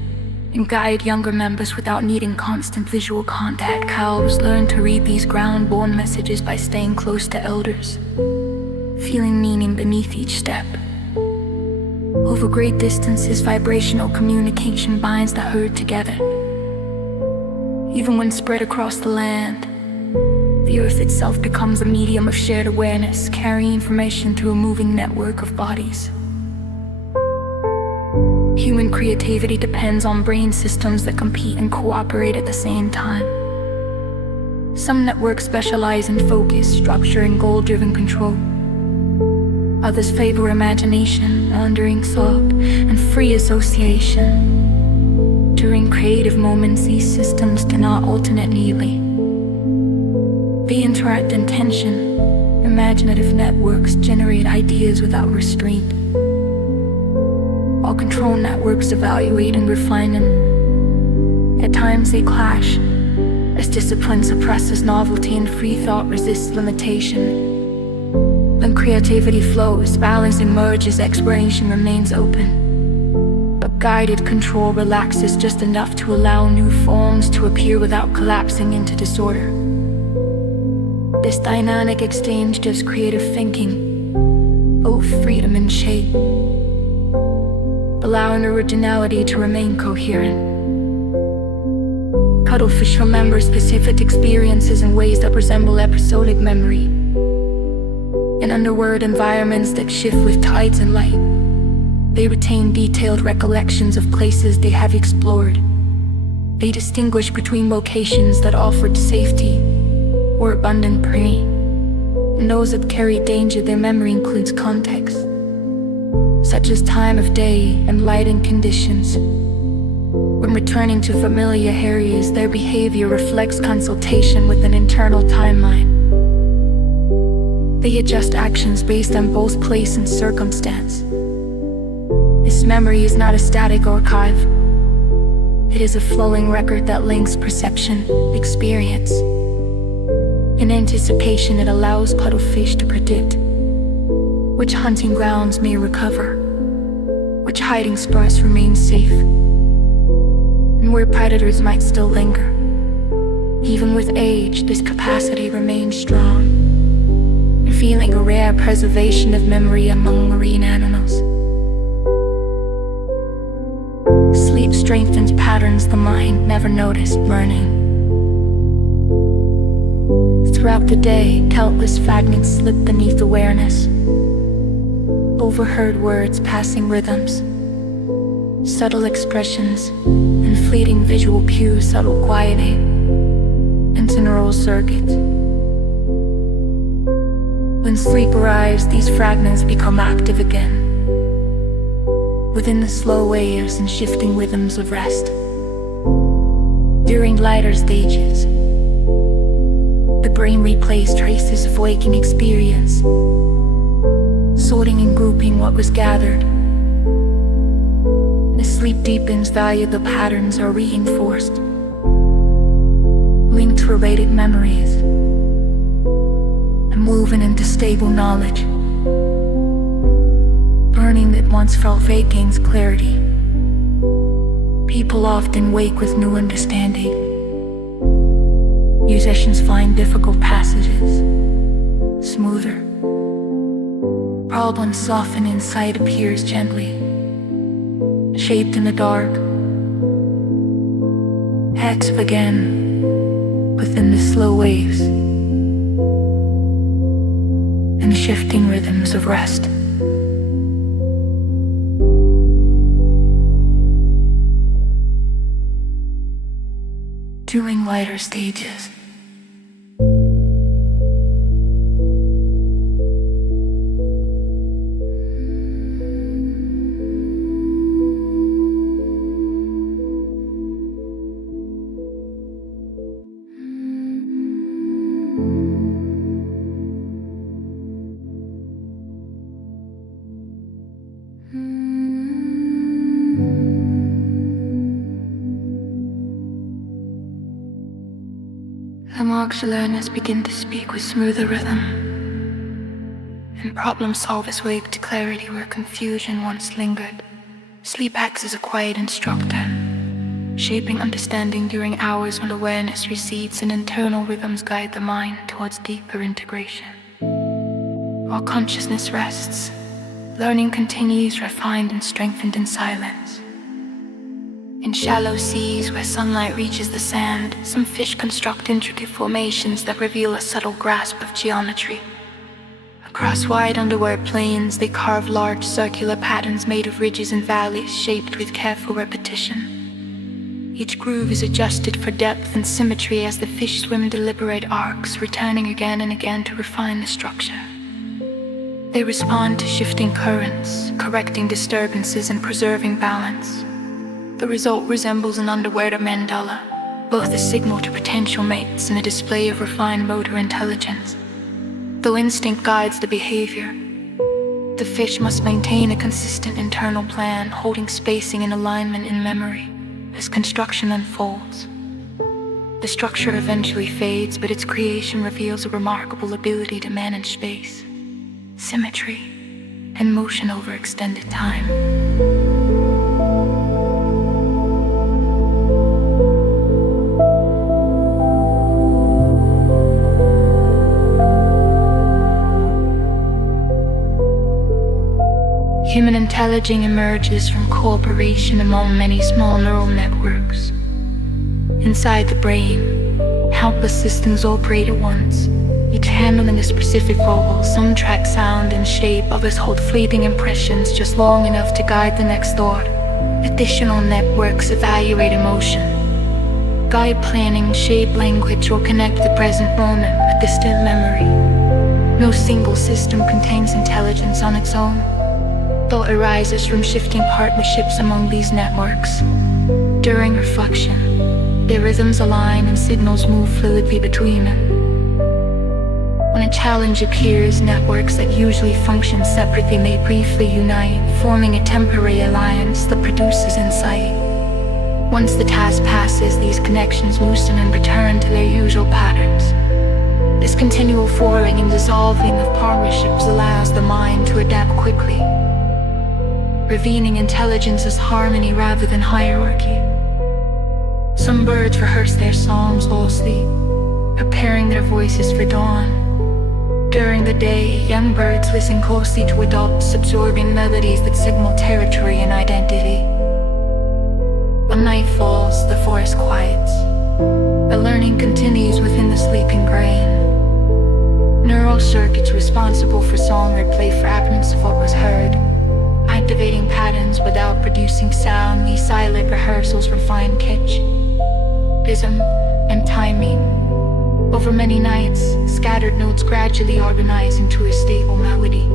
and guide younger members without needing constant visual contact. Cows learn to read these ground-born messages by staying close to elders, feeling meaning beneath each step. Over great distances, vibrational communication binds the herd together. Even when spread across the land, the earth itself becomes a medium of shared awareness, carrying information through a moving network of bodies. Human creativity depends on brain systems that compete and cooperate at the same time. Some networks specialize in focus, structure, and goal-driven control. Others favor imagination, wandering thought, and free association. During creative moments, these systems cannot alternate neatly. They interact in tension. Imaginative networks generate ideas without restraint, while control networks evaluate and refine them. At times they clash, as discipline suppresses novelty and free thought resists limitation. When creativity flows, balance emerges, exploration remains open. But guided control relaxes just enough to allow new forms to appear without collapsing into disorder. This dynamic exchange gives creative thinking both freedom and shape, allowing originality to remain coherent. Cuttlefish remember specific experiences in ways that resemble episodic memory. In underworld environments that shift with tides and light, they retain detailed recollections of places they have explored. They distinguish between locations that offered safety or abundant prey, and those that carry danger. Their memory includes context, such as time of day and lighting conditions. When returning to familiar areas, their behavior reflects consultation with an internal timeline. They adjust actions based on both place and circumstance. This memory is not a static archive. It is a flowing record that links perception, experience, and anticipation. It allows cuttlefish to predict which hunting grounds may recover, which hiding spots remain safe, and where predators might still linger. Even with age, this capacity remains strong, revealing a rare preservation of memory among marine animals. Sleep strengthens patterns the mind never noticed burning. Throughout the day, countless fragments slip beneath awareness. Overheard words, passing rhythms, subtle expressions, and fleeting visual cues, subtle quieting into neural circuits. When sleep arrives, these fragments become active again, within the slow waves and shifting rhythms of rest. During lighter stages, the brain replays traces of waking experience, sorting and grouping what was gathered. As sleep deepens, valuable patterns are reinforced, linked to related memories, and woven into stable knowledge. Learning that once felt vague gains clarity. People often wake with new understanding. Musicians find difficult passages smoother. problem softened inside appears gently, shaped in the dark, active again within the slow waves and shifting rhythms of rest. Doing lighter stages. The marks learners begin to speak with smoother rhythm, and problem solvers wake to clarity where confusion once lingered. Sleep acts as a quiet instructor, shaping understanding during hours when awareness recedes and internal rhythms guide the mind towards deeper integration. While consciousness rests, learning continues refined and strengthened in silence. In shallow seas where sunlight reaches the sand, some fish construct intricate formations that reveal a subtle grasp of geometry. Across wide underwater plains, they carve large circular patterns made of ridges and valleys shaped with careful repetition. Each groove is adjusted for depth and symmetry as the fish swim in deliberate arcs, returning again and again to refine the structure. They respond to shifting currents, correcting disturbances and preserving balance. The result resembles an underwater mandala, both a signal to potential mates and a display of refined motor intelligence. Though instinct guides the behavior, the fish must maintain a consistent internal plan, holding spacing and alignment in memory as construction unfolds. The structure eventually fades, but its creation reveals a remarkable ability to manage space, symmetry, and motion over extended time. Human intelligence emerges from cooperation among many small neural networks. Inside the brain, countless systems operate at once, each handling a specific role. Some track sound and shape, others hold fleeting impressions just long enough to guide the next thought. Additional networks evaluate emotion, guide planning, shape language, or connect the present moment with distant memory. No single system contains intelligence on its own. Thought arises from shifting partnerships among these networks. During reflection, their rhythms align and signals move fluidly between them. When a challenge appears, networks that usually function separately may briefly unite, forming a temporary alliance that produces insight. Once the task passes, these connections loosen and return to their usual patterns. This continual forming and dissolving of partnerships allows the mind to adapt quickly, revealing intelligence as harmony rather than hierarchy. Some birds rehearse their songs while asleep, preparing their voices for dawn. During the day, young birds listen closely to adults, absorbing melodies that signal territory and identity. When night falls, the forest quiets. The learning continues within the sleeping brain. Neural circuits responsible for song replay fragments of what was heard, activating patterns without producing sound. These silent rehearsals refine pitch, rhythm, and timing. Over many nights, scattered notes gradually organize into a stable melody.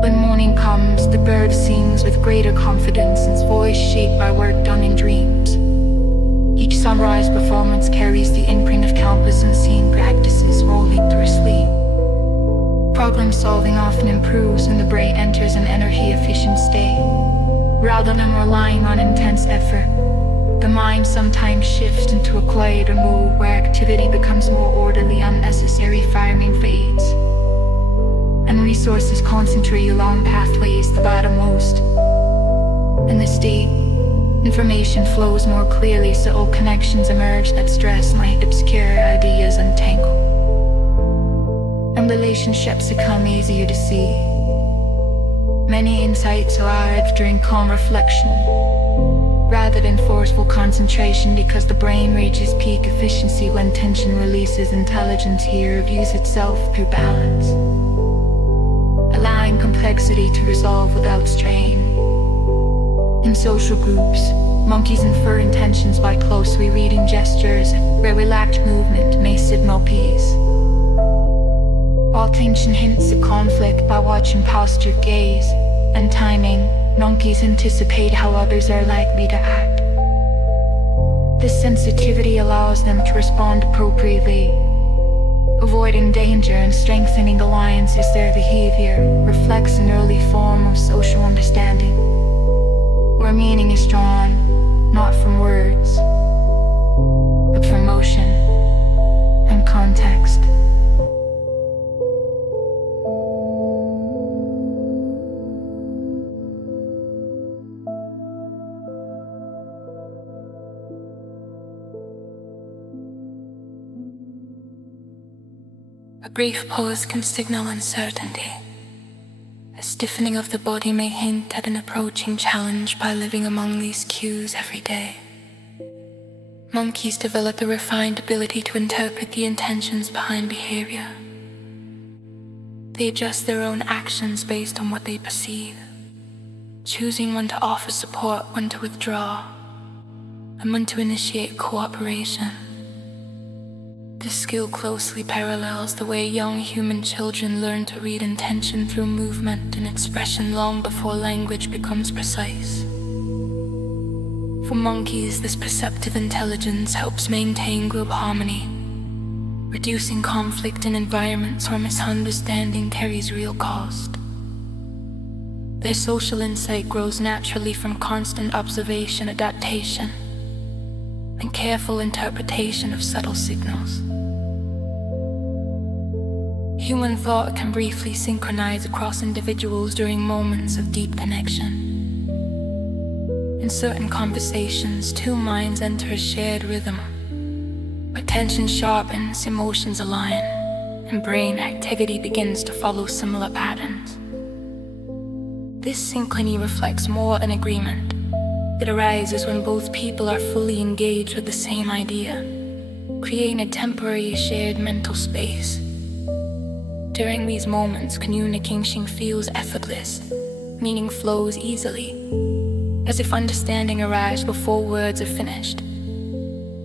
When morning comes, the bird sings with greater confidence, its voice shaped by work done in dreams. Each sunrise performance carries the imprint of countless unseen practices rolling through sleep. Problem solving often improves when the brain enters an energy-efficient state. Rather than relying on intense effort, the mind sometimes shifts into a quieter mood where activity becomes more orderly, unnecessary firing fades, and resources concentrate along pathways that matter most. In this state, information flows more clearly, so old connections emerge that stress might obscure, ideas untangle. and relationships become easier to see. Many insights arrive during calm reflection, rather than forceful concentration, because the brain reaches peak efficiency when tension releases. Intelligence here views itself through balance, allowing complexity to resolve without strain. In social groups, monkeys infer intentions by closely reading gestures, where relaxed movement may signal peace, while tension hints at conflict by watching postured gaze and timing. Monkeys anticipate how others are likely to act. This sensitivity allows them to respond appropriately, avoiding danger and strengthening alliances. Their behavior reflects an early form of social understanding, where meaning is drawn not from words, but from motion and context. A brief pause can signal uncertainty. A stiffening of the body may hint at an approaching challenge. By living among these cues every day, monkeys develop a refined ability to interpret the intentions behind behavior. They adjust their own actions based on what they perceive, choosing when to offer support, when to withdraw, and when to initiate cooperation. This skill closely parallels the way young human children learn to read intention through movement and expression long before language becomes precise. For monkeys, this perceptive intelligence helps maintain group harmony, reducing conflict in environments where misunderstanding carries real cost. Their social insight grows naturally from constant observation, adaptation, and careful interpretation of subtle signals. Human thought can briefly synchronize across individuals during moments of deep connection. In certain conversations, two minds enter a shared rhythm, where tension sharpens, emotions align, and brain activity begins to follow similar patterns. This synchrony reflects more an agreement. It arises when both people are fully engaged with the same idea, creating a temporary shared mental space. During these moments, communication feels effortless, meaning flows easily, as if understanding arrives before words are finished.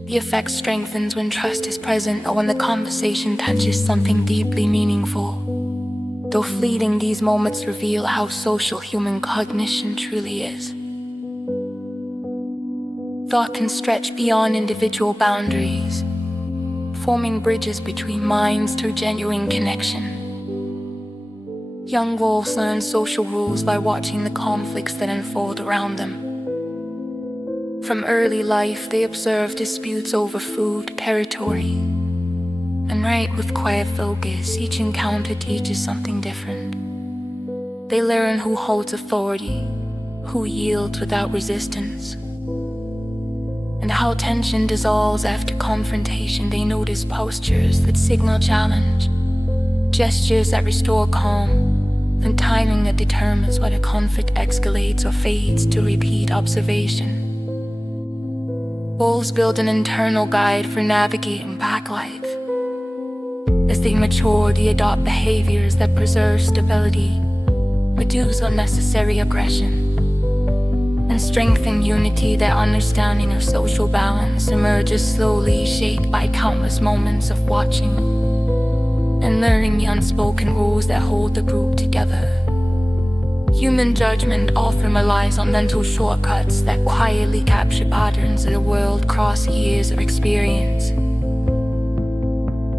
The effect strengthens when trust is present or when the conversation touches something deeply meaningful. Though fleeting, these moments reveal how social human cognition truly is. Thought can stretch beyond individual boundaries, forming bridges between minds through genuine connection. Young wolves learn social rules by watching the conflicts that unfold around them. From early life, they observe disputes over food, territory, and write with quiet focus. Each encounter teaches something different. They learn who holds authority, who yields without resistance, and how tension dissolves after confrontation. They notice postures that signal challenge, gestures that restore calm, and timing that determines whether conflict escalates or fades. To repeat observation, wolves build an internal guide for navigating back life. As they mature, they adopt behaviors that preserve stability, reduce unnecessary aggression, and strengthen unity. Their understanding of social balance emerges slowly, shaped by countless moments of watching and learning the unspoken rules that hold the group together. Human judgment often relies on mental shortcuts that quietly capture patterns in a world across years of experience.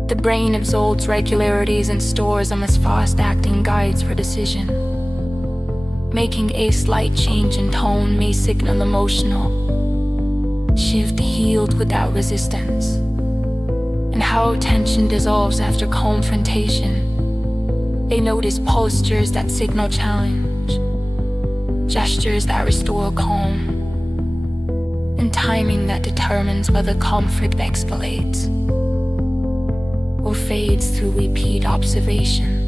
The brain absorbs regularities and stores them as fast-acting guides for decision. Making a slight change in tone may signal emotional shift, healed without resistance. And how tension dissolves after confrontation. They notice postures that signal challenge, gestures that restore calm, and timing that determines whether conflict escalates or fades through repeat observation.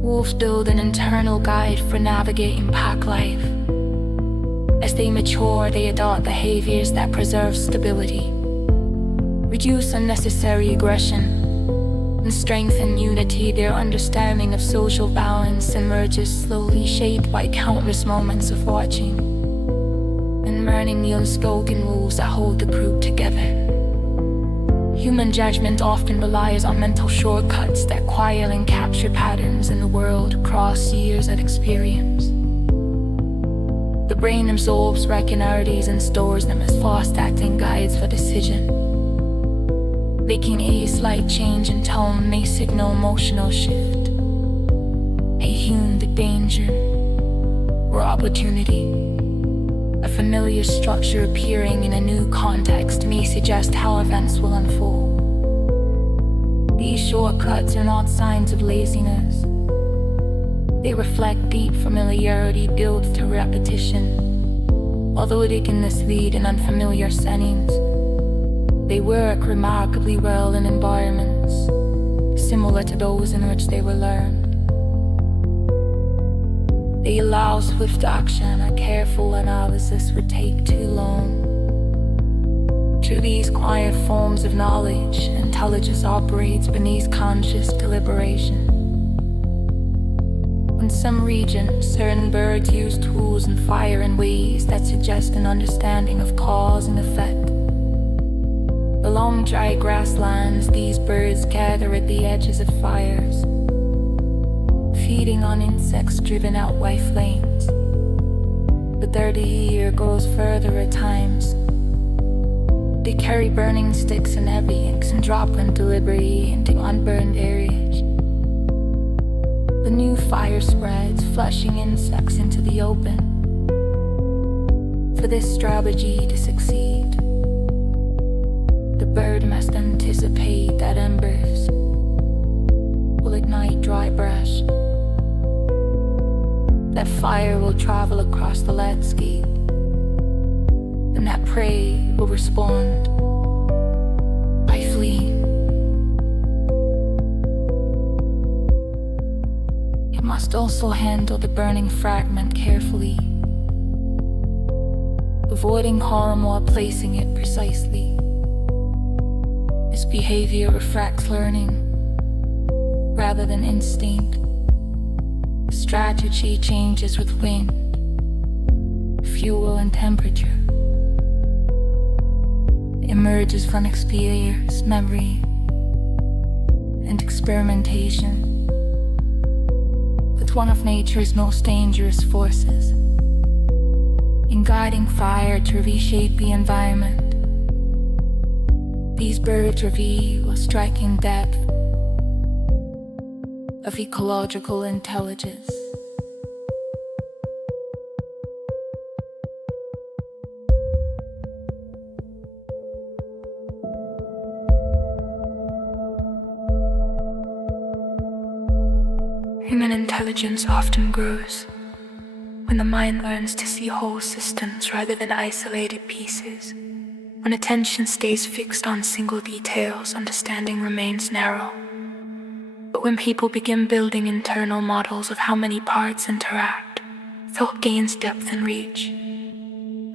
Wolves build an internal guide for navigating pack life. As they mature, they adopt behaviors that preserve stability, reduce unnecessary aggression, and strengthen unity. Their understanding of social balance emerges slowly, shaped by countless moments of watching and learning the unspoken rules that hold the group together. Human judgment often relies on mental shortcuts that quietly capture patterns in the world across years of experience. The brain absorbs regularities and stores them as fast-acting guides for decision. Making a slight change in tone may signal emotional shift, a hint of danger or opportunity. A familiar structure appearing in a new context may suggest how events will unfold. These shortcuts are not signs of laziness. They reflect deep familiarity built through repetition. Although they can mislead in unfamiliar settings, they work remarkably well in environments similar to those in which they were learned. They allow swift action. A careful analysis would take too long. Through these quiet forms of knowledge, intelligence operates beneath conscious deliberation. In some regions, certain birds use tools and fire in ways that suggest an understanding of cause and effect. Along dry grasslands, these birds gather at the edges of fires, feeding on insects driven out by flames. But their ear goes further at times. They carry burning sticks and heavy inks and drop them deliberately into unburned areas. The new fire spreads, flushing insects into the open. For this strategy to succeed, the bird must anticipate that embers will ignite dry brush, that fire will travel across the landscape, and that prey will respond by fleeing. It must also handle the burning fragment carefully, avoiding harm while placing it precisely. This behavior reflects learning rather than instinct. Strategy changes with wind, fuel, and temperature. It emerges from experience, memory, and experimentation. It's one of nature's most dangerous forces, in guiding fire to reshape the environment. These birds reveal a striking depth of ecological intelligence. Human intelligence often grows when the mind learns to see whole systems rather than isolated pieces. When attention stays fixed on single details, understanding remains narrow. But when people begin building internal models of how many parts interact, thought gains depth and reach.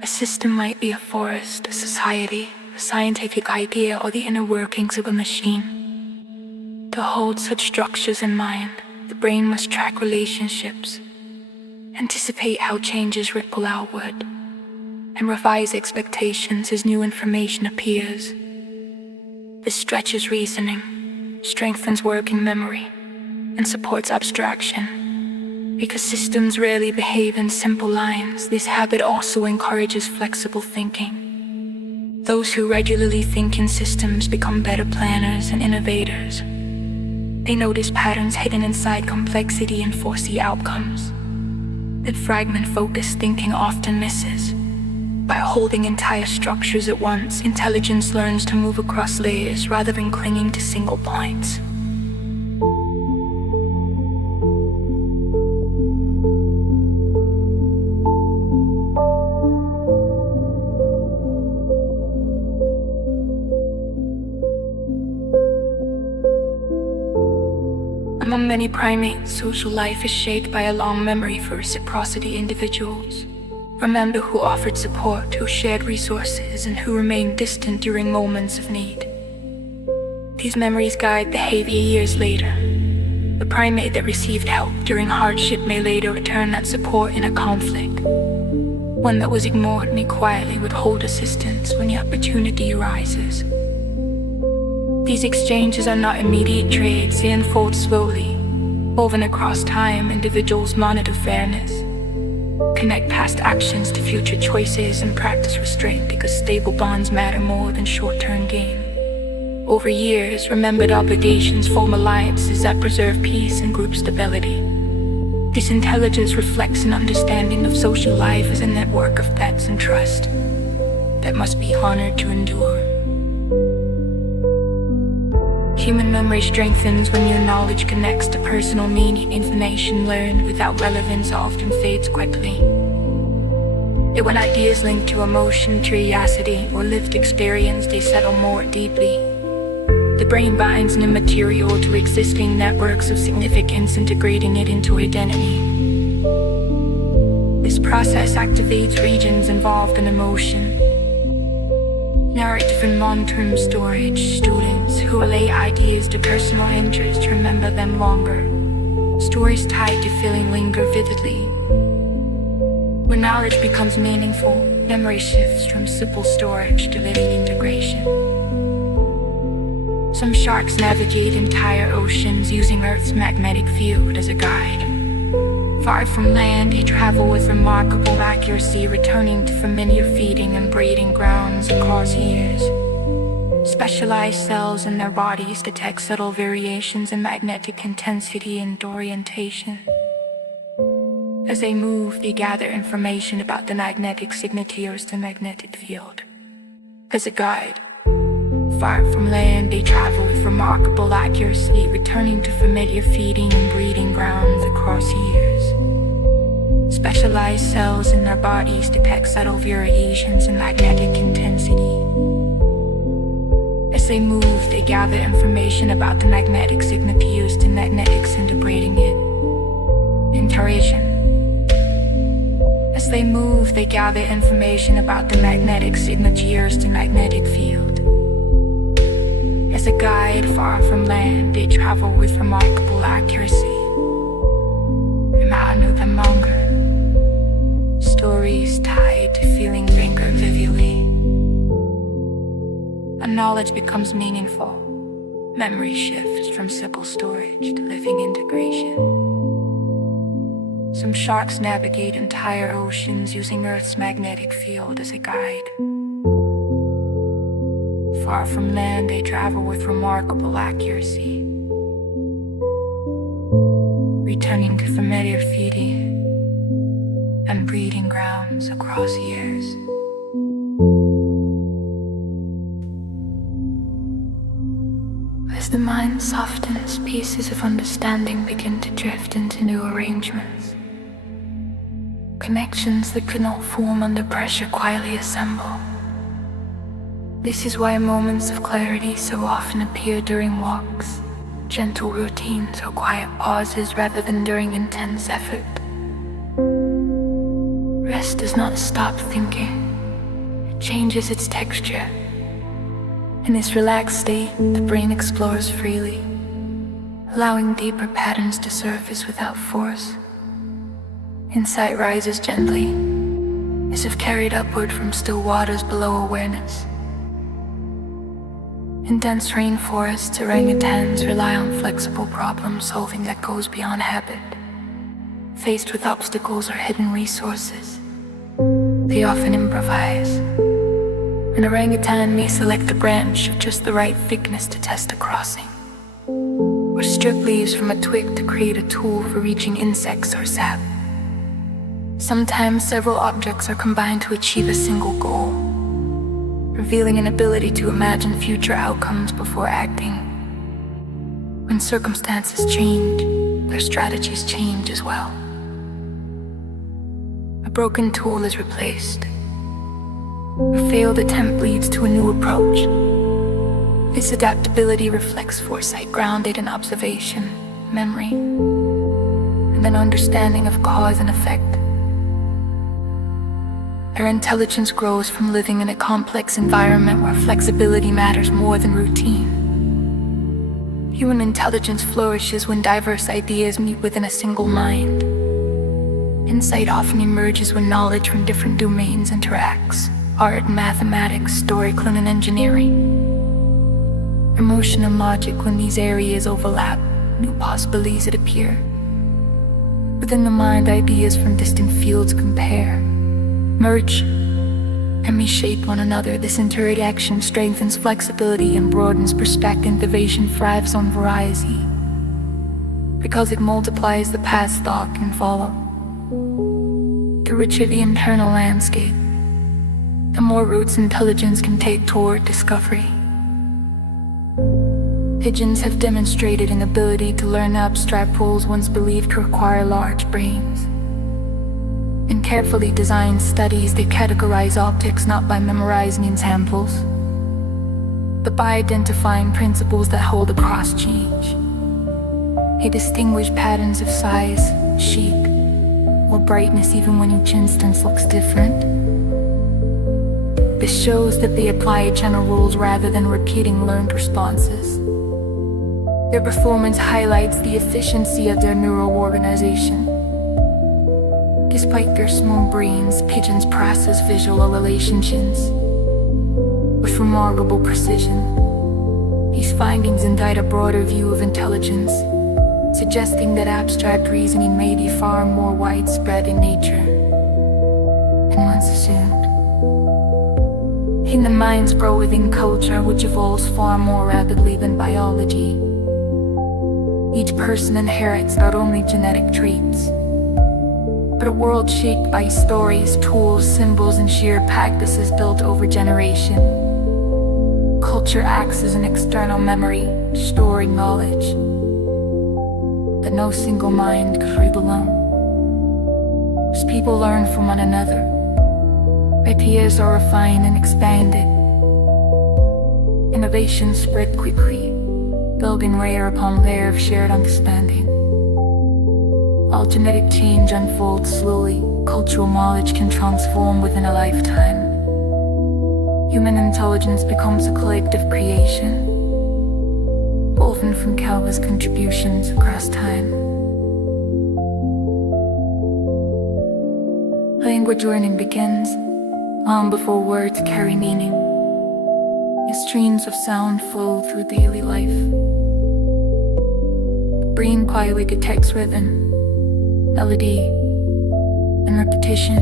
A system might be a forest, a society, a scientific idea, or the inner workings of a machine. To hold such structures in mind, the brain must track relationships, anticipate how changes ripple outward, and revise expectations as new information appears. This stretches reasoning, strengthens working memory, and supports abstraction. Because systems rarely behave in simple lines, this habit also encourages flexible thinking. Those who regularly think in systems become better planners and innovators. They notice patterns hidden inside complexity and foresee outcomes that fragment-focused thinking often misses. By holding entire structures at once, intelligence learns to move across layers rather than clinging to single points. many primates, social life is shaped by a long memory for reciprocity individuals. Remember who offered support, who shared resources, and who remained distant during moments of need. These memories guide behavior years later. The primate that received help during hardship may later return that support in a conflict. One that was ignored may quietly withhold assistance when the opportunity arises. These exchanges are not immediate trades, they unfold slowly. Woven across time, individuals monitor fairness, connect past actions to future choices, and practice restraint because stable bonds matter more than short-term gain. Over years, remembered obligations form alliances that preserve peace and group stability. This intelligence reflects an understanding of social life as a network of debts and trust that must be honored to endure. Human memory strengthens when your knowledge connects to personal meaning. Information learned without relevance often fades quickly. Yet when ideas link to emotion, curiosity, or lived experience, they settle more deeply. The brain binds new material to existing networks of significance, integrating it into identity. This process activates regions involved in emotion. Narrative and long-term storage, students who relay ideas to personal interest remember them longer. Stories tied to feeling linger vividly. When knowledge becomes meaningful, memory shifts from simple storage to living integration. Some sharks navigate entire oceans using Earth's magnetic field as a guide. Far from land, they travel with remarkable accuracy, returning to familiar feeding and breeding grounds across years. Specialized cells in their bodies detect subtle variations in magnetic intensity and orientation. As they move, they gather information about the magnetic signatures to magnetic field. As a guide, far from land, they travel with remarkable accuracy, returning to familiar feeding and breeding grounds across years. Specialized cells in their bodies detect subtle variations in magnetic intensity. As they move, they gather information about the magnetic signatures to magnetics, integrating it. Narration. As they move, they gather information about the magnetic signatures to magnetic field. As a guide far from land, they travel with remarkable accuracy. Imagine them longer. Stories tied to feelings linger vividly. And knowledge becomes meaningful. Memory shifts from simple storage to living integration. Some sharks navigate entire oceans using Earth's magnetic field as a guide. Far from land, they travel with remarkable accuracy, returning to familiar feeding and breeding grounds across years. As the mind softens, pieces of understanding begin to drift into new arrangements. Connections that could not form under pressure quietly assemble. This is why moments of clarity so often appear during walks, gentle routines, or quiet pauses rather than during intense effort. Rest does not stop thinking, it changes its texture. In this relaxed state, the brain explores freely, allowing deeper patterns to surface without force. Insight rises gently, as if carried upward from still waters below awareness. In dense rainforests, orangutans rely on flexible problem-solving that goes beyond habit. Faced with obstacles or hidden resources, they often improvise. An orangutan may select a branch of just the right thickness to test a crossing, or strip leaves from a twig to create a tool for reaching insects or sap. Sometimes several objects are combined to achieve a single goal, revealing an ability to imagine future outcomes before acting. When circumstances change, their strategies change as well. A broken tool is replaced. A failed attempt leads to a new approach. This adaptability reflects foresight grounded in observation, memory, and an understanding of cause and effect. Their intelligence grows from living in a complex environment where flexibility matters more than routine. Human intelligence flourishes when diverse ideas meet within a single mind. Insight often emerges when knowledge from different domains interacts: art, mathematics, storytelling, and engineering. Emotion and logic, when these areas overlap, new possibilities appear. Within the mind, ideas from distant fields compare, merge, and reshape one another. This interaction strengthens flexibility and broadens perspective. Innovation thrives on variety because it multiplies the paths thought can follow. The richer the internal landscape, the more routes intelligence can take toward discovery. Pigeons have demonstrated an ability to learn abstract rules once believed to require large brains. In carefully designed studies, they categorize objects not by memorizing examples, but by identifying principles that hold across change. They distinguish patterns of size, shape, or brightness even when each instance looks different. This shows that they apply general rules rather than repeating learned responses. Their performance highlights the efficiency of their neural organization. Despite their small brains, pigeons process visual relationships with remarkable precision. These findings indict a broader view of intelligence, suggesting that abstract reasoning may be far more widespread in nature than once assumed. Human minds grow within culture, which evolves far more rapidly than biology. Each person inherits not only genetic traits, but a world shaped by stories, tools, symbols, and shared practices built over generation. Culture acts as an external memory, storing knowledge that no single mind could read alone. As people learn from one another, ideas are refined and expanded. Innovations spread quickly, building layer upon layer of shared understanding. While genetic change unfolds slowly, cultural knowledge can transform within a lifetime. Human intelligence becomes a collective creation, woven from countless contributions across time. Language learning begins long before words carry meaning, as streams of sound flow through daily life. The brain quietly detects rhythm, melody, and repetition.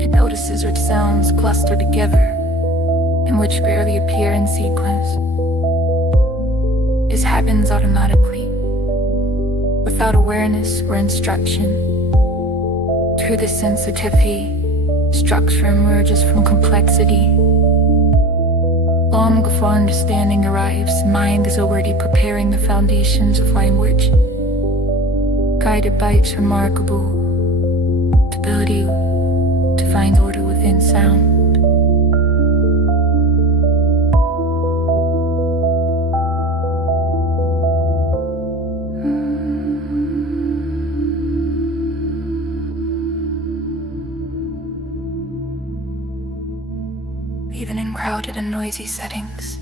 It notices which sounds cluster together and which rarely appear in sequence. This happens automatically, without awareness or instruction. Through this sensitivity, structure emerges from complexity. Long before understanding arrives, mind is already preparing the foundations of language, guided by its remarkable ability to find order within sound. Even in crowded and noisy settings,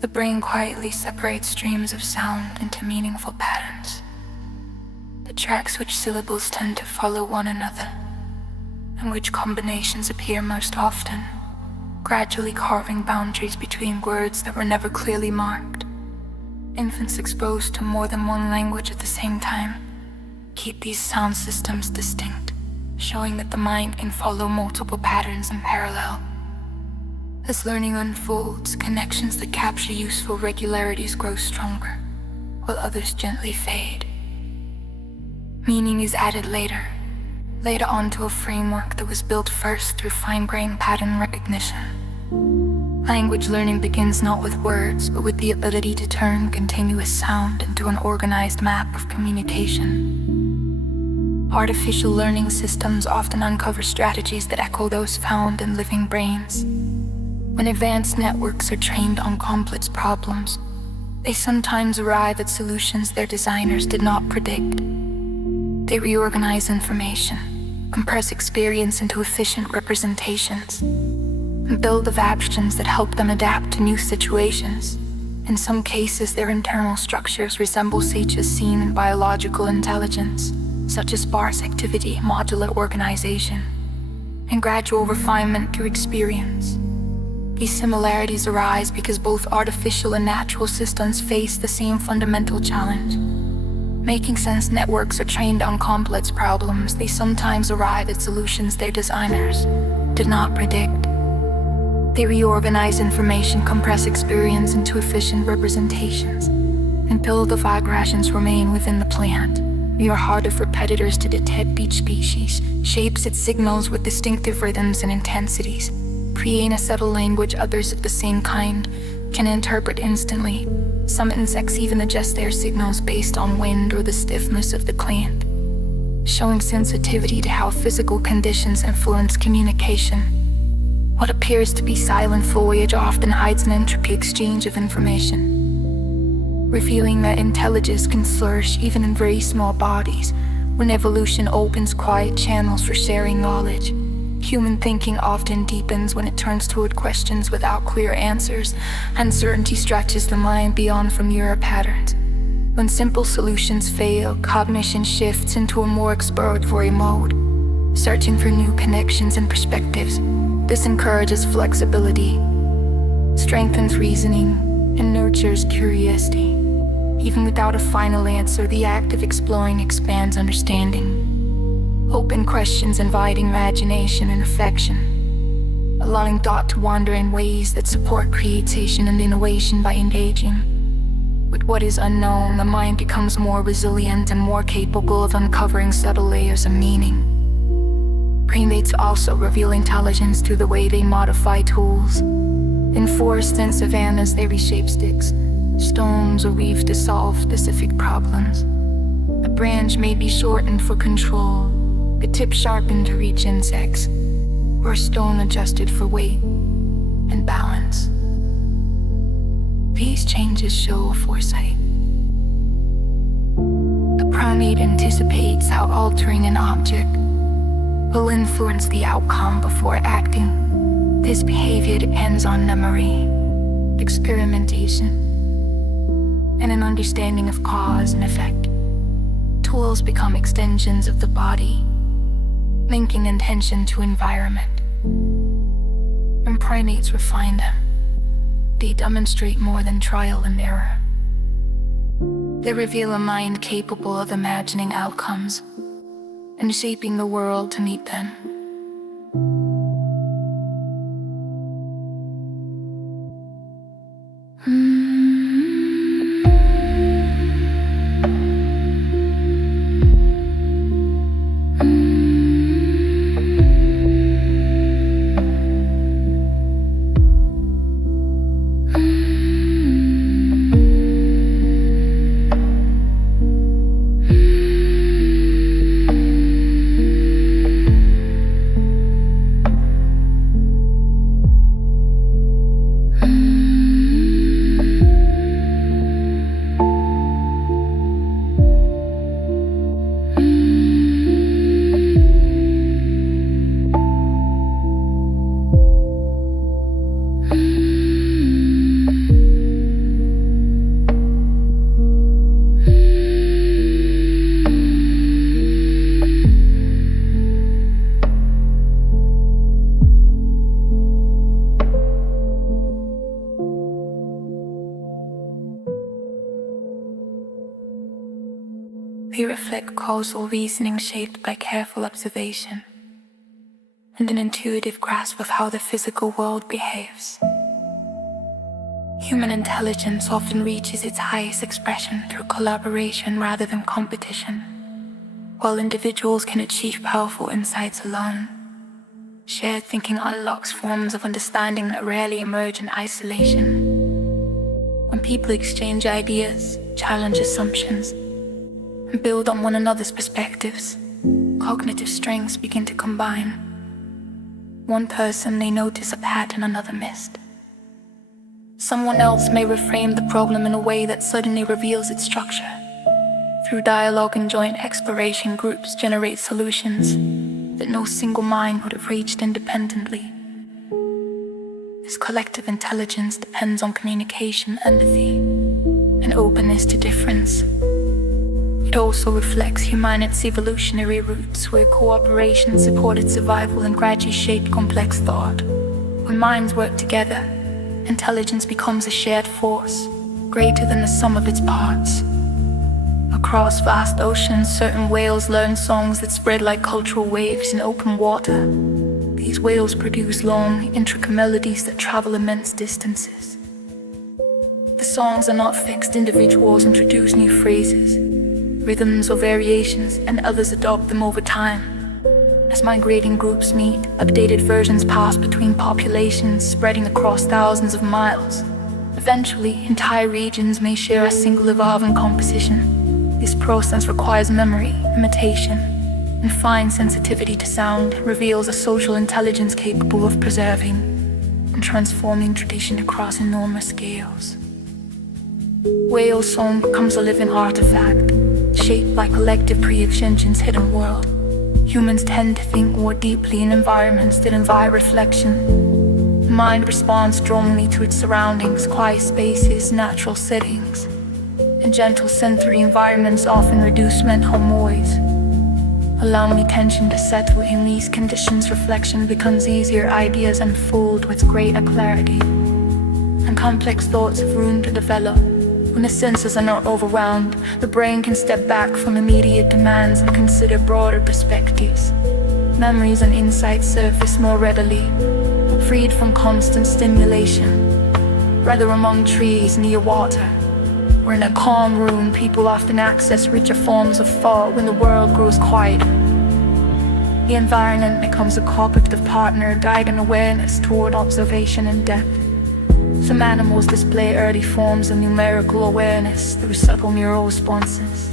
the brain quietly separates streams of sound into meaningful patterns. The tracks which syllables tend to follow one another, and which combinations appear most often, gradually carving boundaries between words that were never clearly marked. Infants exposed to more than one language at the same time keep these sound systems distinct, showing that the mind can follow multiple patterns in parallel. As learning unfolds, connections that capture useful regularities grow stronger, while others gently fade. Meaning is added later onto a framework that was built first through fine-grained pattern recognition. Language learning begins not with words, but with the ability to turn continuous sound into an organized map of communication. Artificial learning systems often uncover strategies that echo those found in living brains. When advanced networks are trained on complex problems, They sometimes arrive at solutions their designers did not predict. They reorganize information, compress experience into efficient representations, and build abstractions that help them adapt to new situations. In some cases, their internal structures resemble stages seen in biological intelligence, such as sparse activity, modular organization, and gradual refinement through experience. These similarities arise because both artificial and natural systems face the same fundamental challenge. Making sense networks are trained on complex problems. They sometimes arrive at solutions their designers did not predict. They reorganize information, compress experience into efficient representations, until the vibrations remain within the plant. We are harder for predators to detect. Each species shapes its signals with distinctive rhythms and intensities. Create a subtle language others of the same kind can interpret instantly. Some insects even adjust their signals based on wind or the stiffness of the plant, showing sensitivity to how physical conditions influence communication. What appears to be silent foliage often hides an entropy exchange of information, revealing that intelligence can flourish even in very small bodies. When evolution opens quiet channels for sharing knowledge, human thinking often deepens when it turns toward questions without clear answers. Uncertainty stretches the mind beyond familiar patterns. When simple solutions fail, cognition shifts into a more exploratory mode, searching for new connections and perspectives. This encourages flexibility, strengthens reasoning, and nurtures curiosity. Even without a final answer, the act of exploring expands understanding. Open questions inviting imagination and affection, allowing thought to wander in ways that support creation and innovation. By engaging with what is unknown, the mind becomes more resilient and more capable of uncovering subtle layers of meaning. Primates also reveal intelligence through the way they modify tools. In forests and savannas, they reshape sticks, stones, or leaves to solve specific problems. A branch may be shortened for control, the tip sharpened to reach insects, or a stone adjusted for weight and balance. These changes show foresight. The primate anticipates how altering an object will influence the outcome before acting. This behavior depends on memory, experimentation, and an understanding of cause and effect. Tools become extensions of the body, linking intention to environment. When primates refine them, they demonstrate more than trial and error. They reveal a mind capable of imagining outcomes and shaping the world to meet them. They reflect causal reasoning shaped by careful observation and an intuitive grasp of how the physical world behaves. Human intelligence often reaches its highest expression through collaboration rather than competition. While individuals can achieve powerful insights alone, shared thinking unlocks forms of understanding that rarely emerge in isolation. When people exchange ideas, challenge assumptions, and build on one another's perspectives, cognitive strengths begin to combine. One person may notice a pattern another missed, Someone else may reframe the problem in a way that suddenly reveals its structure. Through dialogue and joint exploration, groups generate solutions that no single mind would have reached independently. This collective intelligence depends on communication, empathy, and openness to difference. It also reflects humanity's evolutionary roots, where cooperation supported survival and gradually shaped complex thought. When minds work together, intelligence becomes a shared force, greater than the sum of its parts. Across vast oceans, certain whales learn songs that spread like cultural waves in open water. These whales produce long, intricate melodies that travel immense distances. The songs are not fixed. Individuals introduce new phrases, rhythms or variations, and others adopt them over time. As migrating groups meet, updated versions pass between populations, spreading across thousands of miles. Eventually, entire regions may share a single evolving composition. This process requires memory, imitation, and fine sensitivity to sound, reveals a social intelligence capable of preserving and transforming tradition across enormous scales. Whale song becomes a living artifact, shaped by collective pre-extinction's hidden world. Humans tend to think more deeply in environments that invite reflection. The mind responds strongly to its surroundings, quiet spaces, natural settings, and gentle sensory environments often reduce mental noise, allowing attention to settle. In these conditions, reflection becomes easier, ideas unfold with greater clarity, and complex thoughts have room to develop. When the senses are not overwhelmed, the brain can step back from immediate demands and consider broader perspectives. Memories and insights surface more readily, freed from constant stimulation. Rather among trees near water, or in a calm room, people often access richer forms of thought. When the world grows quiet, the environment becomes a cooperative partner, guiding awareness toward observation and depth. Some animals display early forms of numerical awareness through subtle neural responses.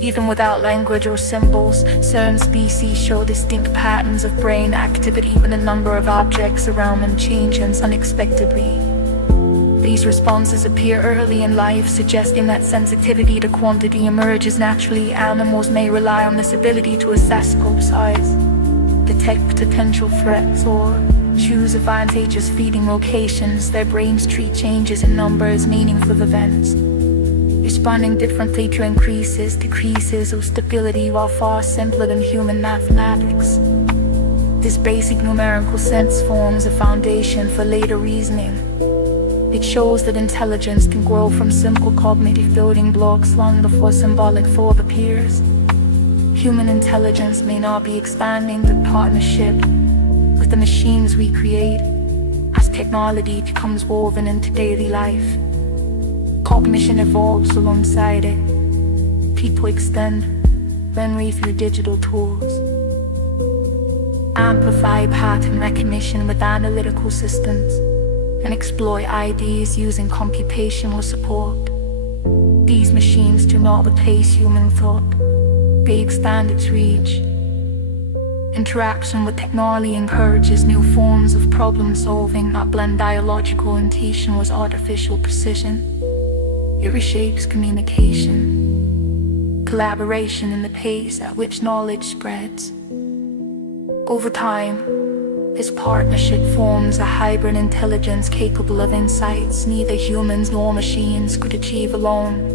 Even without language or symbols, certain species show distinct patterns of brain activity when the number of objects around them changes unexpectedly. These responses appear early in life, suggesting that sensitivity to quantity emerges naturally. Animals may rely on this ability to assess scope size, detect potential threats, or choose advantageous feeding locations. Their brains treat changes in numbers, meaningful events, responding differently to increases, decreases, or stability, while far simpler than human mathematics. This basic numerical sense forms a foundation for later reasoning. It shows that intelligence can grow from simple cognitive building blocks long before symbolic thought appears. Human intelligence may not be expanding in partnership with the machines we create. As technology becomes woven into daily life, cognition evolves alongside it. People extend memory through digital tools, amplify pattern recognition with analytical systems, and exploit ideas using computational support. These machines do not replace human thought, they expand its reach. Interaction with technology encourages new forms of problem solving that blend dialogical intuition with artificial precision. It reshapes communication, collaboration, and the pace at which knowledge spreads. Over time, this partnership forms a hybrid intelligence capable of insights neither humans nor machines could achieve alone.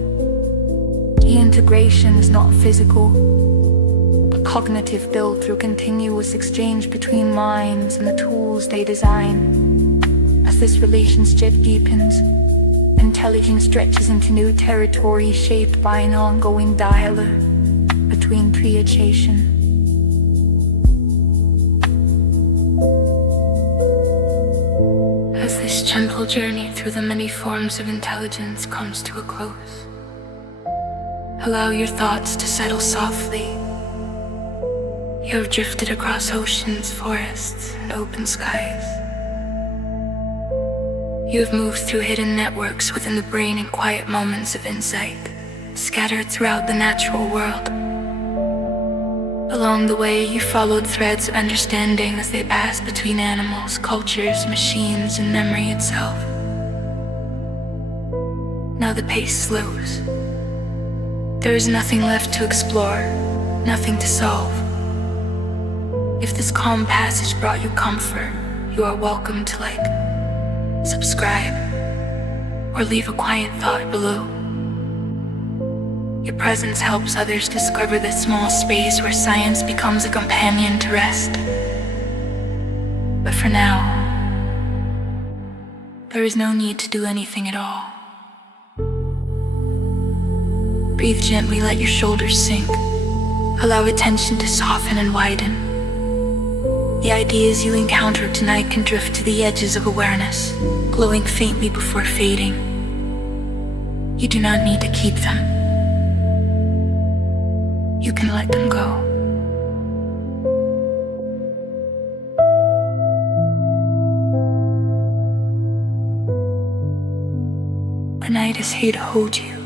The integration is not physical, but cognitive, built through continuous exchange between minds and the tools they design. As this relationship deepens, intelligence stretches into new territory shaped by an ongoing dialogue between creation. As this gentle journey through the many forms of intelligence comes to a close, allow your thoughts to settle softly. You have drifted across oceans, forests, and open skies. You have moved through hidden networks within the brain in quiet moments of insight, scattered throughout the natural world. Along the way, you followed threads of understanding as they passed between animals, cultures, machines, and memory itself. the pace slows. There is nothing left to explore, nothing to solve. If this calm passage brought you comfort, you are welcome to subscribe, or leave a quiet thought below. Your presence helps others discover this small space where science becomes a companion to rest. But for now, there is no need to do anything at all. Breathe gently, let your shoulders sink. Allow attention to soften and widen. The ideas you encounter tonight can drift to the edges of awareness, glowing faintly before fading. You do not need to keep them. You can let them go. The night is here to hold you.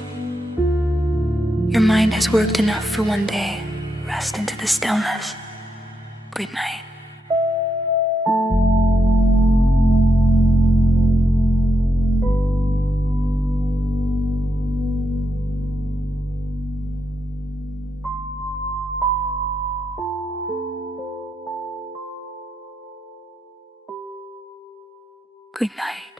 Your mind has worked enough for one day. Rest into the stillness. Good night. Good night.